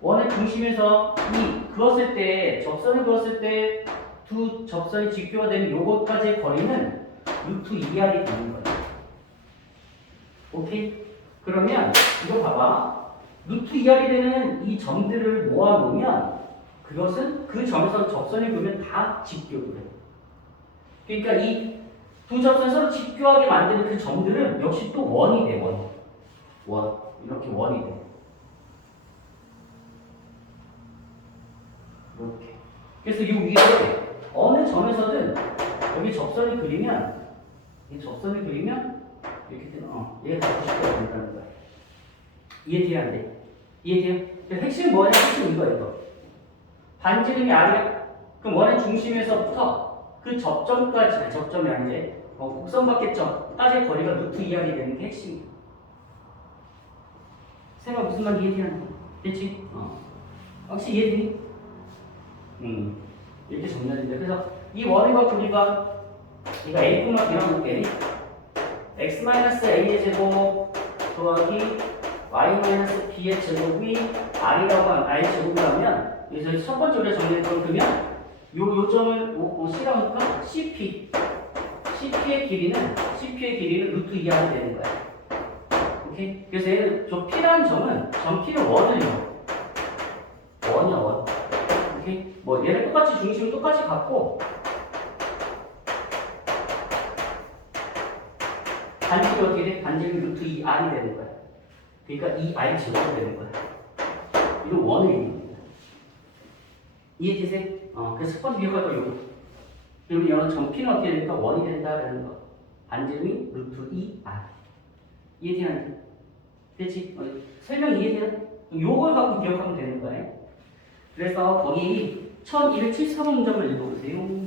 원의 중심에서 그었을 때 접선을 그었을 때 두 접선이 직교가 되는 요것까지의 거리는 루트 2R이 되는 거야. 오케이? 그러면 이거 봐봐. 루트 2R이 되는 이 점들을 모아놓으면 그것은 그 점에서 접선을 그으면 다 직교를 해. 그러니까 이 두 접선을 서로 직교하게 만드는 그 점들은 역시 또 원이 돼, 원. 이렇게 원이 돼. 이렇게. 그래서 이 위에 어느 점에서든 여기 접선을 그리면 이렇게 되는, 얘가 다 90도가 된다는 거야. 이해돼야 안 돼? 이해돼요? 핵심은 뭐냐? 핵심은 이거야, 이거. 반지름이 R이야? 그럼 원의 중심에서부터 그 접점까지, 접점이 아니지, 곡선 받겠죠까지의 거리가 루트 2R이 되는 게 핵심이야. 생각 무슨 말 이해돼야 안 돼? 됐지? 혹시 이해되니? 이렇게 정리하는데, 그래서 이 원과 분리가 얘가 a, b라고 볼게. x-a의 제곱 더하기 y-b의 제곱이 r이라고 하면 r의 제곱이라면 여기서 첫 번째 우리가 정리할 걸 그러면 요 점을 c라고 할까? CP의 길이는 루트 2r이 되는 거야. 오케이? 그래서 얘는 저 P라는 점은 점 P는 원이야, 원. 오케이? 뭐 얘를 똑같이 중심을 똑같이 갖고 반지름이 어떻게 돼? 반지름이 루트 2r이 되는 거야. 그러니까 2r 제곱이 되는 거야. 이건 원을 이루는 거야. 이해되세요? 그래서 첫 번째 기억할 거 이거. 그러면 이런 점 P는 어떻게 되니까 원이 된다라는 거. 반지름이 루트 2r. 이해되나요? 됐지? 설명 이해돼요? 요걸 갖고 기억하면 되는 거예요. 그래서 거기 1273문점을 읽어보세요.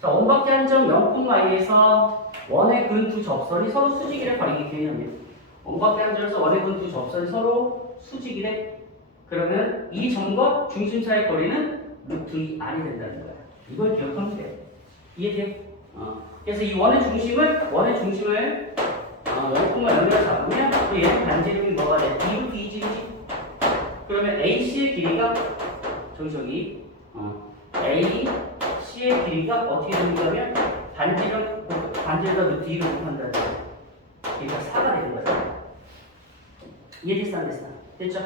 자, 원밖에 한 점 0,i에서 원의 근 두 접선이 서로 수직이래 가리기 개념이에요. 원밖에 한 점에서 원의 근 두 접선이 서로 수직이래. 그러면 이 점과 중심 사이 거리는 루트 2r이 된다는 거야. 이걸 기억하면 돼. 이해돼? 그래서 이 원의 중심을 0,0을 잡으면 또 얘는 반지름이 뭐가 돼? D루트 2지. 그러면 AC의 길이가 저기 AC의 길이가 어떻게 된다면 반지름과 루트 2를 곱한다는 거야. 길이가 4가 되는 거죠. 이해됐어 안 됐어? 됐죠?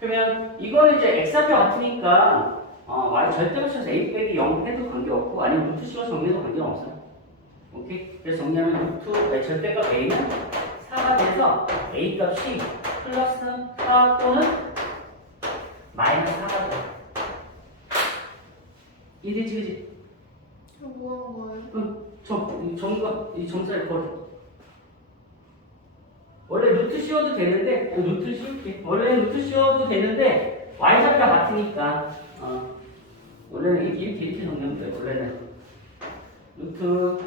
그러면 이거는 이제 x좌표 같으니까 y 절대값에서 a 빼기 0 해도 관계없고 아니면 루트 c가 정리해도 관계없어요. 오케이? 그래서 정리하면 절대값 a는 4가 돼서 a 값이 플러스 4 또는 마이너스 4가 돼. 이해되지 그지? 이거 뭐 하는 거예요? 이 점사를 걸어. 원래 루트 씌워도 되는데 루트 씌울게. 원래는 루트 씌워도 되는데 y좌표 같으니까 원래는 이렇게 정리하면 돼. 원래는 루트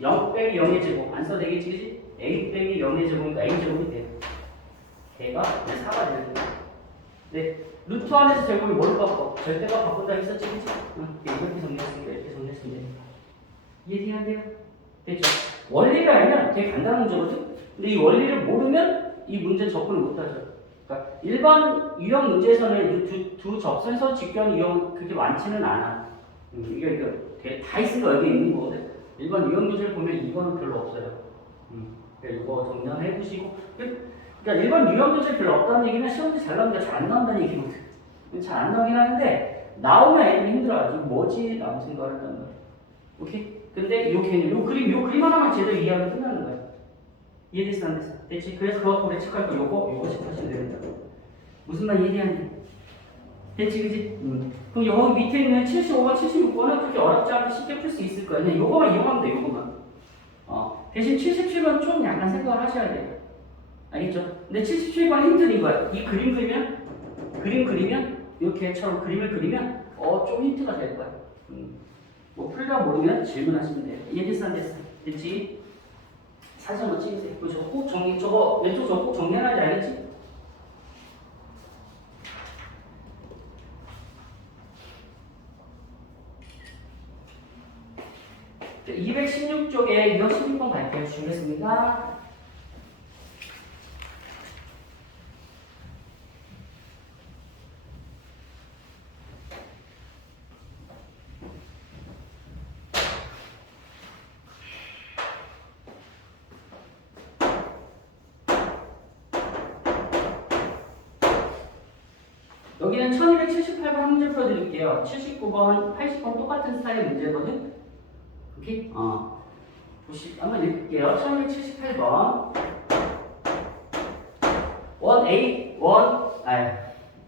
0 빼기 0의 제곱 안 써도 되겠지 그지? a 빼기 0의 제곱이니까 a 제곱이 돼. 걔가 4가 되는 거야. 네. 루트 안에서 제곱이 뭘 바꿔? 절대값 바꾼다 했었지 그지? 이렇게 정리했으니까 이렇게 정리했으면 돼. 이해돼야 돼요? 됐죠? 원리를 알면 되게 간단한 문제거든? 근데 이 원리를 모르면 이 문제 접근을 못하죠. 그러니까 일반 유형 문제에서는 두 접선에서 직교하는 유형은 그렇게 많지는 않아. 이게 다 있으니까 여기 있는 거거든? 일반 유형 문제를 보면 이거는 별로 없어요. 그러니까 이거 정리해 두시고. 그러니까 일반 유형 문제 별로 없다는 얘기는 시험지 잘 나오니까 잘 안 나온다는 얘기거든. 잘 안 나오긴 하는데 나오면 애들이 힘들어하지. 뭐지? 라고 생각을 한단 말이야. 오케이? 근데 요 개념, 요 그림 하나만 제대로 이해하면 끝나는 거야. 이해됐어 안 됐어? 됐지? 그래서 그거 갖고 우리 체크할 거 요거 체크하시면 됩니다. 무슨 말 이해되니? 됐지 그지? 그럼 여기 밑에 있는 75번, 76번은 그렇게 어렵지 않게 쉽게 풀 수 있을 거야. 그냥 요거만 이용하면 돼, 요거만. 대신 77번 좀 약간 생각을 하셔야 돼요. 알겠죠? 근데 77번 힌트인 거야. 이 그림 그리면 이렇게처럼 그림을 그리면 좀 힌트가 될 거야. 뭐 풀다 모르면 질문하시면 돼요. 이해됐어 안 됐어? 됐지? 사진 한번 찍으세요. 저거 꼭 정리, 저거 왼쪽 저거 꼭 정리해놔야 돼, 알겠지? 자, 216쪽에 212번 갈게요. 주겠습니다. 여기는 1278번 한 문제 풀어드릴게요. 79번, 80번 똑같은 스타일의 문제거든? 오케이? 한번 읽을게요. 1278번.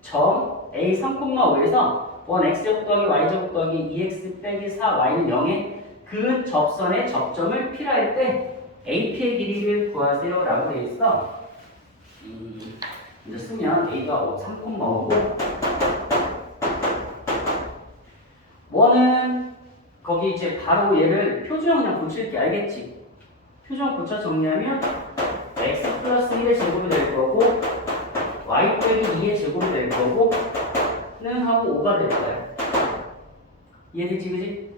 점 A 3,5에서 원 X제곱 더하기 Y제곱 더하기 2X 빼기 4Y는 0의 그 접선의 접점을 P라 때 AP의 길이를 구하세요 라고 되어 있어. 이제 쓰면 A가 3,5고 원은 거기 이제 바로 얘를 표준형 그냥 고칠게. 알겠지? 표준형 고쳐 정리하면 x 플러스 1의 제곱이 될 거고 y 빼기 2의 제곱이 될 거고 는 하고 5가 될 거야. 이해되지 그지?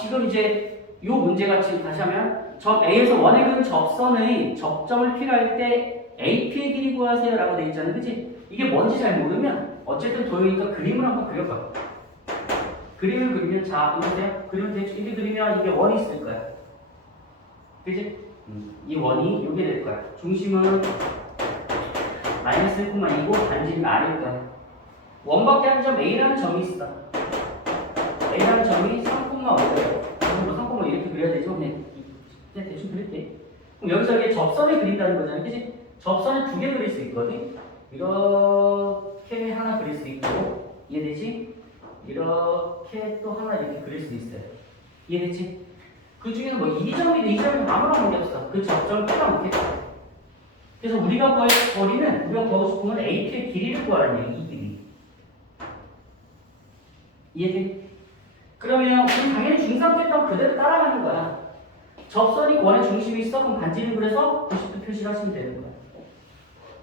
지금 이제 요 문제가 지금 다시 하면 점 A에서 원의 근 접선의 접점을 필요할 때 AP의 길이 구하세요 라고 돼 있잖아. 그지? 이게 뭔지 잘 모르면 어쨌든 도형이니까 그림을 한번 그려봐. 그림을 그리면 자 보세요. 그림을 대충 이렇게 그리면 이게 원이 있을 거야. 그지? 이 원이 요게 될 거야. 중심은 마이너스 1,2고 반지름 R일 거야. 원밖에 한 점 A라는 점이 있어. A라는 점이 3,5예요. 그럼 3,5 이렇게 그려야 되죠? 그냥 대충 그릴게. 그럼 여기서 이게 접선을 그린다는 거잖아. 그치? 접선을 두 개 그릴 수 있거든? 이렇게 하나 그릴 수 있고, 이해되지? 이렇게 또 하나 이렇게 그릴 수 있어요. 이해되지? 그 중에서 뭐 2점이든 2점이든 아무나 관계없어. 그 접점을 끊어놓겠다. 그래서 우리가 구할 거리는, 우리가 구하고 싶은 건 AP의 길이를 구하라는 얘기, 이 길이. 이해돼? 그러면 우리 당연히 중상됐다고 그대로 따라가는 거야. 접선이 원의 중심이 있어? 그럼 반지름 그래서 90도 표시를 하시면 되는 거야.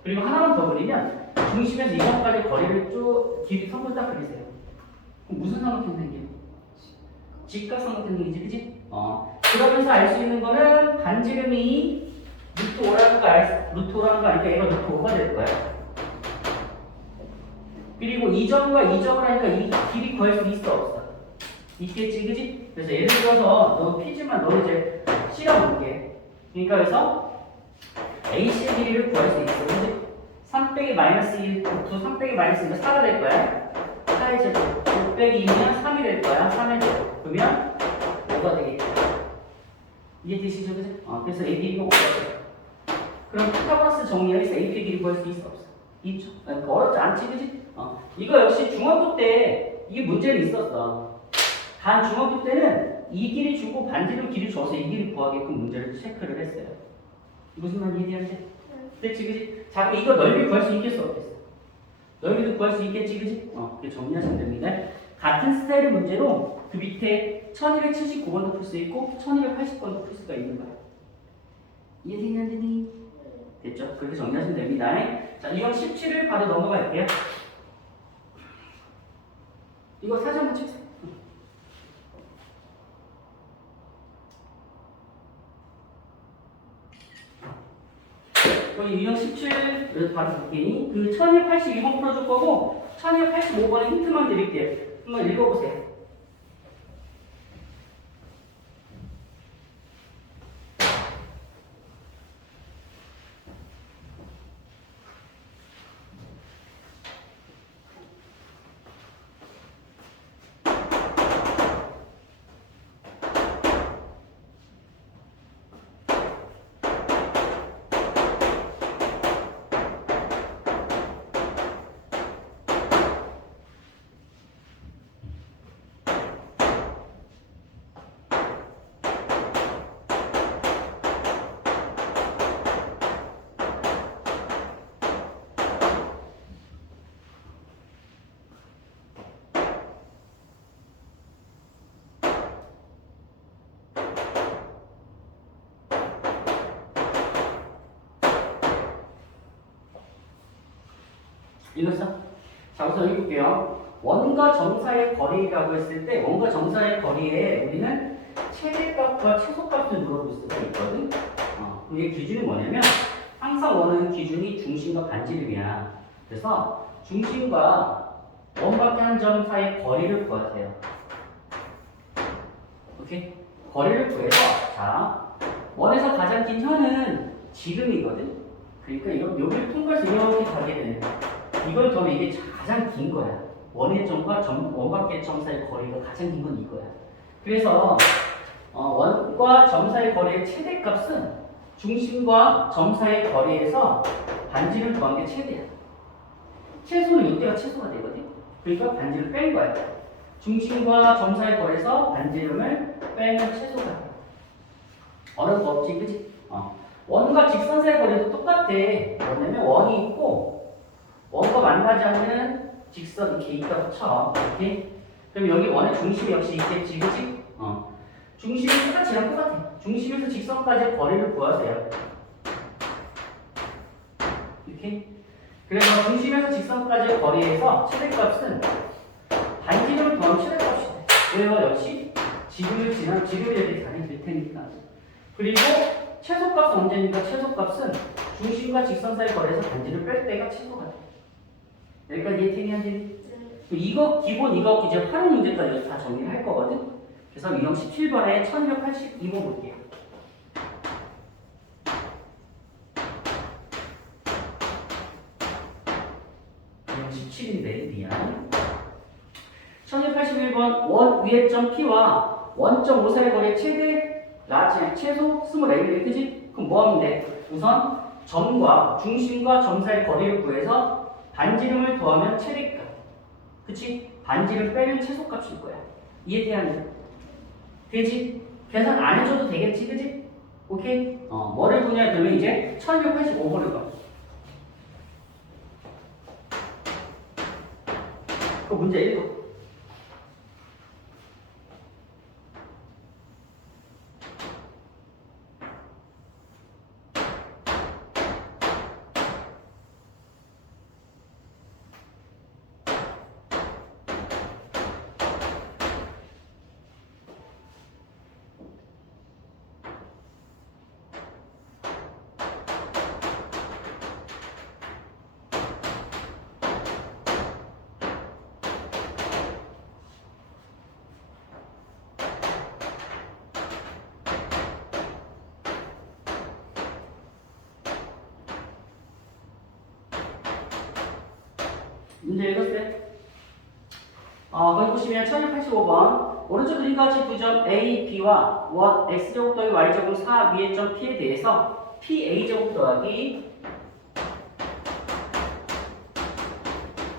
그리고 하나만 더 그리면 중심에서 이점까지 거리를 쭉 길이 선을 딱 그리세요. 그럼 무슨 삼각형 생겨? 직각 삼각형이지, 그지? 그러면서 알 수 있는 거는 반지름이 루트 5라는 거 아니까 얘가 루트 5가 될 거야. 그리고 이 점과 이 점을 하니까 이 길이 구할 수 있어, 없어? 있겠지, 그지? 그래서 예를 들어서 너 피지만 너 이제 실어볼게. 그러니까 그래서 AC의 길이를 구할 수 있어, 그지? 3 빼기 마이너스 1, 3 빼기 마이너스 1은 4가 될 거야. 4의 제곱, 6 빼기 2면 3이 될 거야. 3의 제곱. 그러면 5가 되겠지. 이해되시죠, 그지? 그래서 A 길이가 5가 돼. 그럼 피타고라스 정리해서 AP 길이 구할 수 있어, 없어? 있죠. 그러니까 어렵지 않지, 그지? 이거 역시 중학교 때 이게 문제는 있었어. 단 중학교 때는 이 길이 주고 반지름 길이 줘서 이 길이 구하게끔 문제를 체크를 했어요. 무슨 말 이해되는지? 됐지, 그지? 자, 그럼 이거 넓이 구할 수 있겠어, 없겠어? 넓이도 구할 수 있겠지, 그지? 그렇게 정리하시면 됩니다. 같은 스타일의 문제로 그 밑에 1279번도 풀 수 있고 1280번도 풀 수가 있는 거야. 이해되니? 됐죠? 그렇게 정리하시면 됩니다. 자, 이건 17을 바로 넘어갈게요. 이거 사진 한번 찍세요. 여기 유형 17을 바로 볼게요. 그 1282번 풀어줄 거고 1285번에 힌트만 드릴게요. 한번 읽어보세요. 읽었어? 자, 우선 읽을게요. 원과 점 사이의 거리라고 했을 때 원과 점 사이의 거리에 우리는 최대값과 최소값을 물어볼 수가 있거든. 이게 기준이 뭐냐면 항상 원은 기준이 중심과 반지름이야. 그래서 중심과 원밖에 한 점 사이의 거리를 구하세요. 오케이? 거리를 구해서 자 원에서 가장 긴 현은 지름이거든. 그러니까 여기를 통과해서 이렇게 가게 되는 거야. 이걸 더하면 이게 가장 긴 거야. 원의 점과 원밖의 점 사이의 거리가 가장 긴 건 이거야. 그래서 원과 점 사이의 거리의 최대값은 중심과 점 사이의 거리에서 반지를 더한 게 최대야. 최소는 이때가 최소가 되거든. 그러니까 반지를 뺀 거야. 중심과 점 사이의 거리에서 반지름을 빼면 최소가 돼. 어려운 거 없지, 그치? 원과 직선 사이의 거리도 똑같아. 뭐냐면 원이 있고 원과 만나지 않는 직선 이렇게 있다고 쳐. 이렇게. 그럼 여기 원의 중심이 역시 있겠지, 그치? 중심이 똑같이랑 똑같아. 중심에서 직선까지의 거리를 구하세요. 이렇게. 그래서 중심에서 직선까지의 거리에서 최대값은 반지름을 더하면 최대값이 돼. 왜요? 역시 지름을 지난 지름이 이렇게 다리 될 테니까. 그리고 최소값은 언제니까? 최소값은 중심과 직선 사이 거리에서 반지를 뺄 때가 최소가 돼. 여기까지 이해되니? 이거 기본 이거 이제 하는 문제까지 다 정리를 할 거거든. 그래서 유형 17번에 1282번 볼게요. 지금 17인데 미안. 1281번 원 위의 점 P와 원점 O 사이의 거리의 최대 라지 최소 24mm 그지? 그럼 뭐 하면 돼? 우선 점과 중심과 점 사이의 거리를 구해서 반지름을 더하면 최대값 그치? 반지름 빼면 최소값일 거야. 이해돼야 되지? 계산 안 해줘도 되겠지 그지? 오케이? 뭐를 구냐 그러면 이제 1285번을 봐. 그 문제 1번. 문제 읽었어요? 거기 보시면 1285번 오른쪽 그림까지 두 점 A, B와 원 X제곱 더하기 Y제곱 4 위의 점 P에 대해서 PA제곱 더하기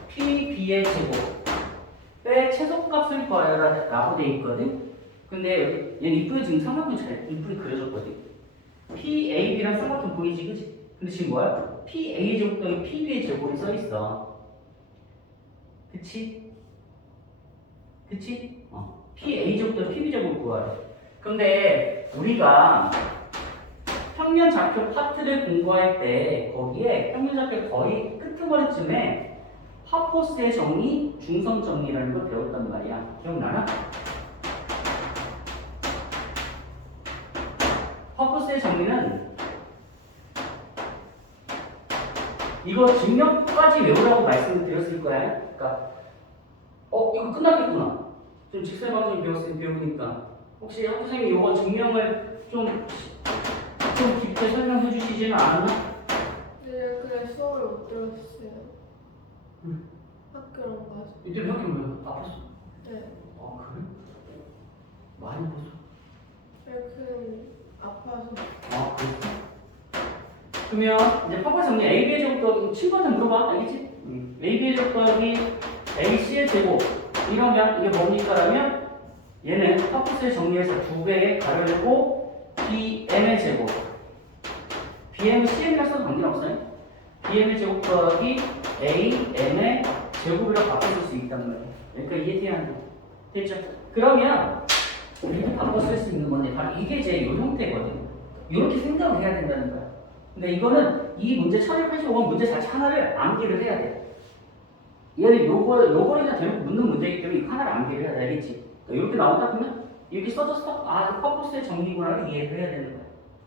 PB의 제곱의 최소값을 구하여라 라고 돼 있거든. 근데 여기 얘는 이쁘게 지금 삼각형 잘 이쁘게 그려졌거든. PAB랑 삼각형 보이지 그치? 근데 지금 뭐야? PA제곱 더하기 PB의 제곱이 써있어. 그치? 그치? PA제곱부터 PB제곱을 구하래. 근데 우리가 평면좌표 파트를 공부할 때 거기에 평면좌표 거의 끄트머리쯤에 파포스의 정리, 중성 정리라는 걸 배웠단 말이야. 기억나나? 파포스의 정리는 이거 증명까지 외우라고 말씀을 드렸을 거야. 그러니까 이거 끝났겠구나. 좀 직설방정 배우니까 혹시 한 선생님이 이거 증명을 좀 깊게 설명해 주시지는 않았나? 네, 그래 수업을 못 들었어요. 학교랑 가서. 이때 학교 왜 아팠어? 네. 그래? 많이 아팠어? 그 아파서. 그래? 그러면 이제 파파 정리 AB의 제곱 더하기 친구한테 물어봐. 알겠지? AB의 제곱 더하기 AC의 제곱 이러면 이게 뭡니까라면 얘는 파푸스의 정리해서 2배의 가려내고 BM의 제곱 BM은 CM이랑 써도 관계없어요. BM의 제곱 더하기 AM의 제곱이라고 바꿔줄 수 있단 말이에요. 그러니까 이해돼야 한다. 됐죠? 그러면 이렇게 바꿔 쓸 수 있는 건데 바로 이게 이제 이 형태거든. 이렇게 생각을 해야 된다는 거야. 근데 이거는 이 문제 1285번 문제 자체 하나를 암기를 해야 돼. 얘는 요거에 그냥 대놓고 묻는 문제이기 때문에 이거 하나를 암기를 해야 되겠지. 그러니까 이렇게 나온다 그러면 이렇게 써졌어. 이거 파포스의 정리구나를 이해를 해야 되는 거야.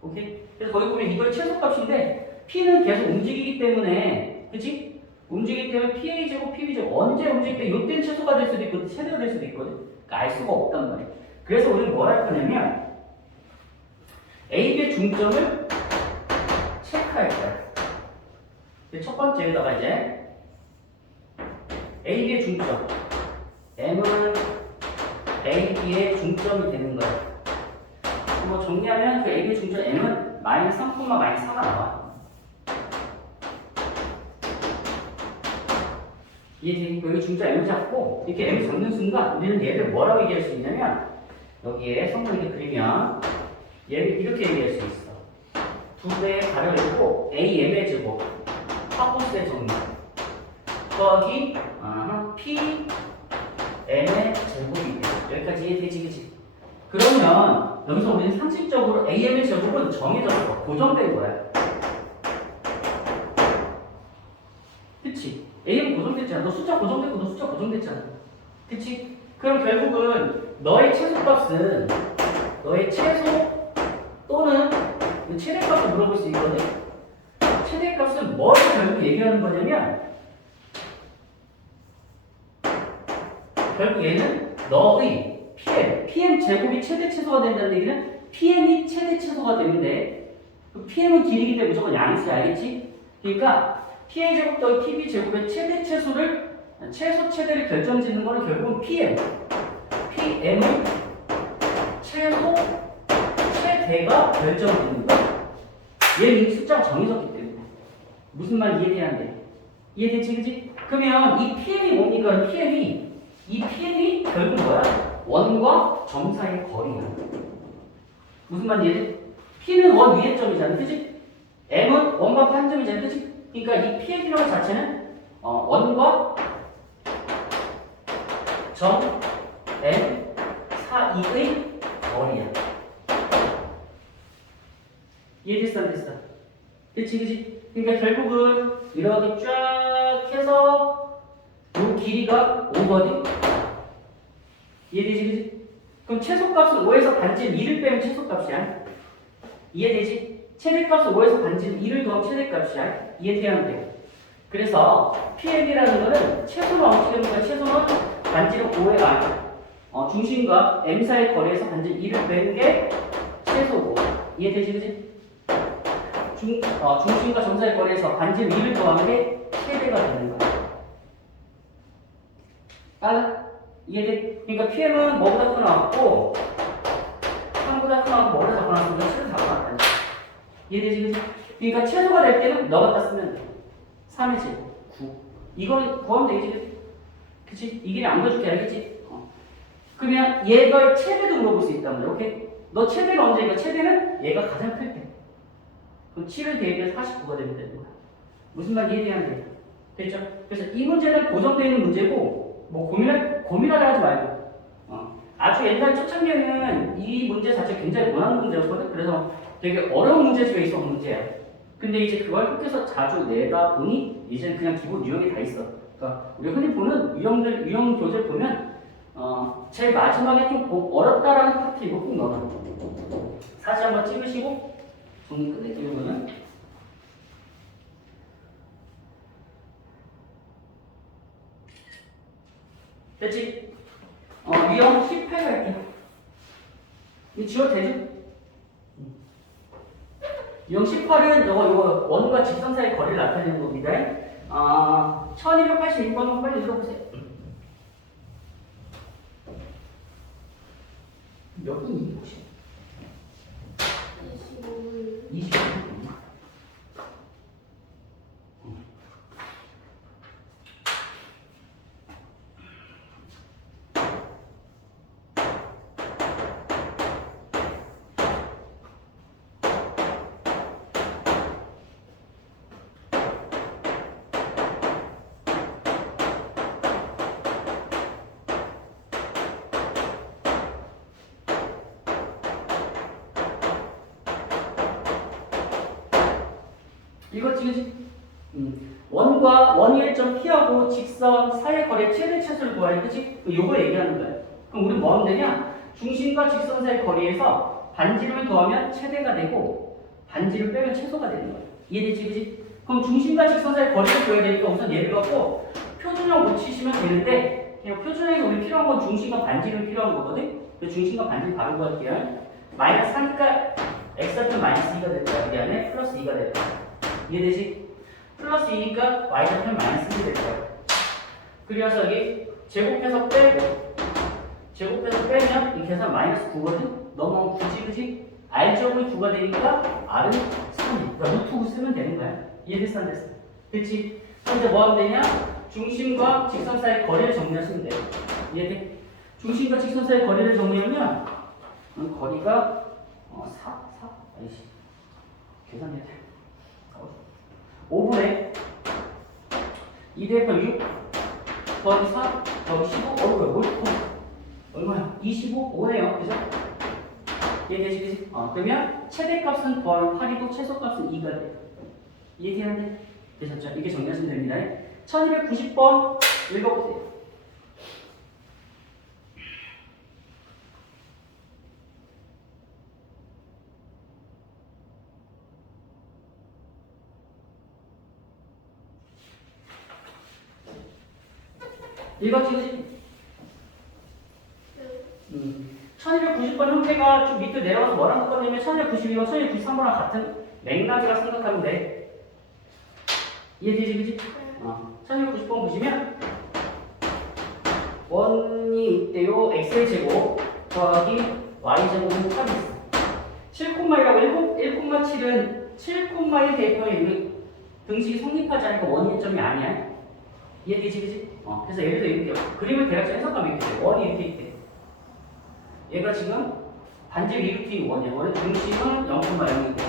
오케이? 그래서 거기 보면 이걸 최소값인데 P는 계속 움직이기 때문에 그치? 움직이기 때문에 PA제곱, PB제곱 언제 움직일 때 요때는 최소가 될 수도 있고 최대가 될 수도 있거든. 그러니까 알 수가 없단 말이야. 그래서 우리는 뭘 할 거냐면 AB의 중점을 체크할 거야. 첫 번째에다가 이제 AB의 중점 M은 AB의 중점이 되는 거야. 뭐 정리하면 그 AB의 중점 M은 마이너스 3, 마이너스 4가 나와. 이해되니까 여기 중점 M을 잡고 이렇게 M을 잡는 순간 우리는 얘를 뭐라고 얘기할 수 있냐면 여기에 성분 이렇게 그리면 얘를 이렇게 얘기할 수 있어. 2배의 가려내고 AM의 제곱 파포스의 정리 더하기 P M의 제곱이 돼. 여기까지 이해되지 그치? 그러면 여기서 우리는 상식적으로 AM의 제곱은 정해졌어. 고정된 거야. 그치? AM 고정됐잖아. 너 숫자 고정됐고 너 숫자 고정됐잖아. 그치? 그럼 결국은 너의 최소값은 너의 최소 또는 최대값을 물어볼 수 있거든. 최대값은 뭘 결국 얘기하는 거냐면 결국 얘는 너의 PM 제곱이 최대 최소가 된다는 얘기는 PM이 최대 최소가 되는데 그 PM은 길이기 때문에 무조건 양수야. 알겠지? 그러니까 PA 제곱 더하기 PB 제곱의 최대 최소를 최소 최대를 결정짓는 거는 결국은 PM. PM은 최소 최대가 결정짓는 거. 얘는 이 숫자가 정해졌기 때문에 무슨 말 이해되는데 이해되지 그지? 그러면 이 PM이 뭡니까? 이 PM이 결국 뭐야? 원과 점 사이의 거리야. 무슨 말 이해돼? P는 원 위의 점이잖아, 그지? M은 원과 P 한 점이잖아, 그지? 그러니까 이 PM이라는 자체는 원과 점 M 사이의 거리야. 이해됐어, 안 됐어? 그치? 그러니까 결국은 이렇게 쫙 해서 요 길이가 5거든? 이해되지, 그치? 그럼 최소값은 5에서 반지름 2를 빼면 최소값이야. 이해되지? 최대값은 5에서 반지름 2를 더하면 최대값이야. 이해돼야 돼. 그래서 PM이라는 거는 최소는 어떻게 되는 거야? 최소는 반지름 5의 중심과 M 사이의 거리에서 반지름 2를 빼는 게 최소고. 이해되지, 그치? 중심과 점 사이의 거리에서 반지름 2를 더하는 게 최대가 되는 거야. 알아? 이해돼? 그러니까 PM은 뭐보다 커나왔고 3보다 커나왔고 뭐보다 더 커나왔으니까 최소 다 커나왔다. 이해되지? 그치? 그러니까 최소가 될 때는 너 갖다 쓰면 3의 제곱 9. 이거는 구하면 되지. 그치? 이 길이 안 보여줄게 알겠지? 그러면 얘가 최대도 물어볼 수 있단 말이야. 오케이? 너 최대가 언제니까 최대는 얘가 가장 클 때. 그럼 7을 대입해서 49가 되면 되는 거야. 무슨 말 이해돼야 돼? 됐죠? 그래서 이 문제는 고정되어 있는 문제고 뭐 고민하려 하지 말고 아주 옛날 초창기에는 이 문제 자체 굉장히 고난도 문제였거든. 그래서 되게 어려운 문제집에 있었던 문제야. 근데 이제 그걸 흑해서 자주 내다 보니 이제는 그냥 기본 유형이 다 있어. 그러니까 우리 흔히 보는 유형 교재를 보면 제일 마지막에 좀 어렵다라는 파트 이거 꼭 넣어놔. 사진 한번 찍으시고 정리 끝낼게요. 이거는 됐지? 유형 18 갈게요. 이 지워도 되죠? 유형 18은 이거 원과 직선 사이의 거리를 나타내는 겁니다. 1286번 빨리 읽어보세요. 몇 분이 혹시? 25분. 25분. 이거지, 그지? 원과 원위의 점 P하고 직선 사이의 거리의 최대 최소를 구하래, 그지? 요거 얘기하는 거야. 그럼 우리 뭐 하면 되냐? 중심과 직선 사이의 거리에서 반지름을 더하면 최대가 되고 반지름 빼면 최소가 되는 거야. 이해되지, 그지? 그럼 중심과 직선 사이의 거리를 구해야 되니까 우선 얘를 갖고 표준형 못 치시면 되는데 그냥 표준형에서 우리 필요한 건 중심과 반지름이 필요한 거거든? 그 중심과 반지름 바로 구할게요. 마이너스 3니까 x좌표 마이너스 2가 될 거야. 이 안에 플러스 2가 될 거야. 이해되지? 플러스 2니까 y좌표는 마이너스 1이 될 거야. 그래서 여기 제곱해서 빼면 이 계산 마이너스 9거든? 넘어가면 9지, 그지? r제곱이 9가 되니까 r은 3이. 그러니까 루트 9 쓰면 되는 거야. 이해됐어, 안 됐어? 그치? 그럼 이제 뭐 하면 되냐? 중심과 직선 사이의 거리를 정리하시면 돼. 이해돼? 중심과 직선 사이의 거리를 정리하면 거리가 4? 아이씨. 계산해야 돼. 5분의 2 대입하면 6 더하기 4 더하기 15 얼마야? 25? 5네요. 그죠? 이해되지? 그지? 그러면 최대값은 더하면 8이고 최소값은 2가 돼요. 이해되는데? 되셨죠? 이게 정리하시면 됩니다. 1290번 읽어보세요. 읽었지? 1290번 형태가 좀 밑으로 내려가서 뭐랑 똑같냐면 1292번, 1293번랑 같은 맥락이라 생각하면 돼. 이해되지, 그지? 1290번 보시면 원이 있대요. x의 제곱 더하기 y 제곱은 8이 있어. 7,1이라고 1,7은 7,1 대입하면 등식이 성립하지 않으니까 원의 점이 아니야. 이해되지, 그지? 그래서 예를 들어 이렇게 그림을 대략적으로 해석하면 이렇게 돼. 원이 이렇게 있대. 얘가 지금 반지름 2루트 1이야. 원의 중심은 0,0인데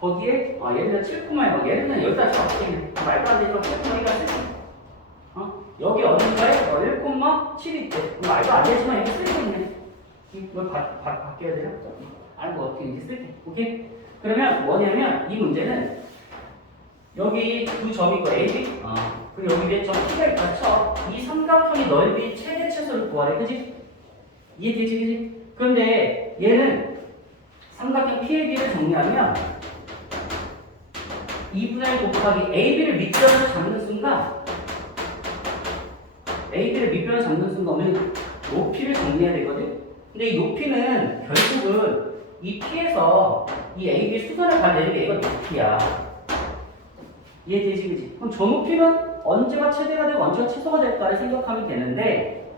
거기에 예를 들어 7,1 예를 들면 여기다 적게 말도 안 되니까 7,1가 쓰지. 여기 어딘가에 1,7이 있대. 말도 안 되지만 이렇게 쓸게 있네. 이걸 바뀌어야 되나? 아니 뭐 어떻게 이렇게 쓸게. 오케이? 그러면 뭐냐면 이 문제는 여기 두 점이 있고 AB 그리고 여기 위에 점 P가 있다 쳐. 이 삼각형의 넓이 최대 최소를 구하래. 그지? 이해되지? 그지? 그런데 얘는 삼각형 PAB를 정리하면 2분의 1 곱하기 AB를 밑변으로 잡는 순간 AB를 밑변으로 잡는 순간 오면 높이를 정리해야 되거든? 근데 이 높이는 결국은 이 P에서 이 AB 수선을 가내는 게 이거 높이야. 이해되지? 그지? 그럼 저 높이는 언제가 최대가 되고 언제가 최소가 될까를 생각하면 되는데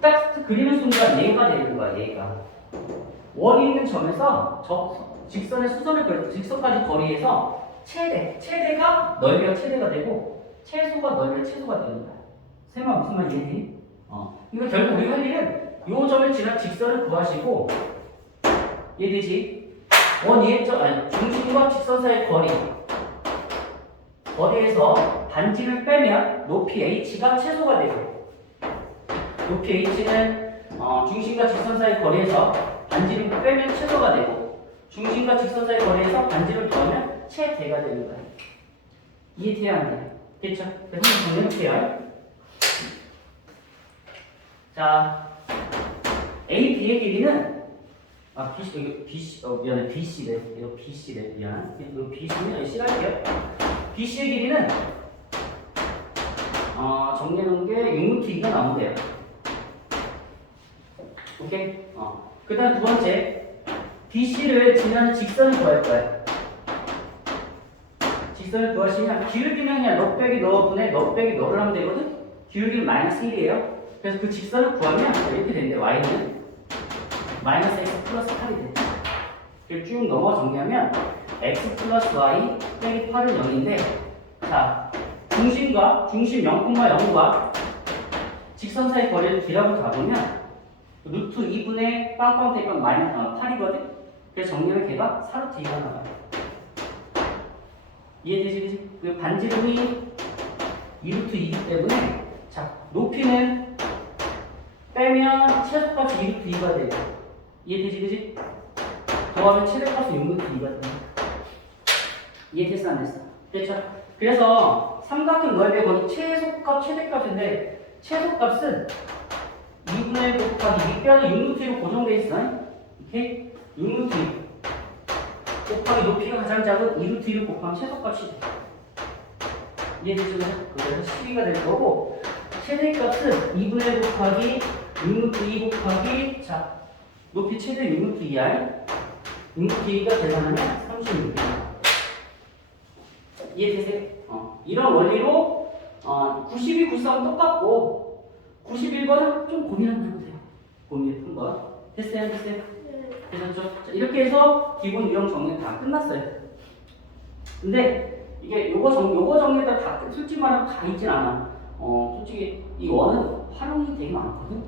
딱 그리는 순간 얘가 되는 거야. 얘가 원이 있는 점에서 저 직선의 수선을 그려서 직선까지 거리에서 최대가 넓이가 최대가 되고 최소가 넓이가 최소가 되는 거야. 쌤아 무슨 말 이해되니? 이거 결국 우리가 할 일은 요 점을 지나 직선을 구하시고 이해되지? 중심과 직선 사이의 거리에서 반지를 빼면 높이 h가 최소가 돼요. 높이 h는 중심과 직선 사이의 거리에서 반지를 빼면 최소가 되고 중심과 직선 사이의 거리에서 반지를 더하면 최대가 되는 거야. 이해돼야 안 돼? 됐죠? 그래서 한번 정리해볼게요. 자, AB의 길이는 미안해. BC래. 이거 BC래. 미안. 이거 BC는 여기 C할게요. BC의 길이는 정리해놓은 게 6루트 2가 나온대요. 오케이? 그 다음 두 번째 BC를 지나는 직선을 구할 거야. 직선을 구하시면 기울기는 그냥 너 빼기 너분의 너 빼기 너를 하면 되거든? 기울기는 마이너스 1이에요. 그래서 그 직선을 구하면 이렇게 된대. y는 마이너스 x 플러스 8이 돼. 이렇게 쭉 넘어 정리하면 x 플러스 y 빼기 8은 0인데 자 중심 0,0과 직선 사이 거리를 기압을 잡으면 루트 2분의 빵빵 대빵 마이너스 8이거든? 그래서 정리하면 걔가 4루트 2가 나와요. 이해되지? 그리고 반지름이 2루트 2이기 때문에 자 높이는 빼면 최소값이 2루트 2가 돼요. 이해되지? 그지? 더하면 최대값이 6루트 2가 돼요. 이해됐어? 안 됐어? 됐죠? 그래서 삼각형 넓이의 거는 최소값, 최대값인데 최소값은 2분의 1 곱하기 밑변은 6루트 2로 고정되어 있어. 이렇게 6루트 2 곱하기 높이가 가장 작은 2루트 2를 곱하면 최소값이 돼. 이해되죠? 그래서 12가 될 거고 최대값은 2분의 1 곱하기 6루트 2 곱하기 자 높이 최대 6루트 2r 6루트 2가 계산하면 36이야. 이해되세요? 이런 원리로 92, 93은 똑같고 91번은 좀 고민 한번 해보세요. 고민 한번. 됐어요? 됐어요? 그래서 이렇게 해서 기본 유형 정리 다 끝났어요. 근데 이게 요거 정리가 다 솔직히 말하면 다 있진 않아. 솔직히 이 원은 활용이 되게 많거든.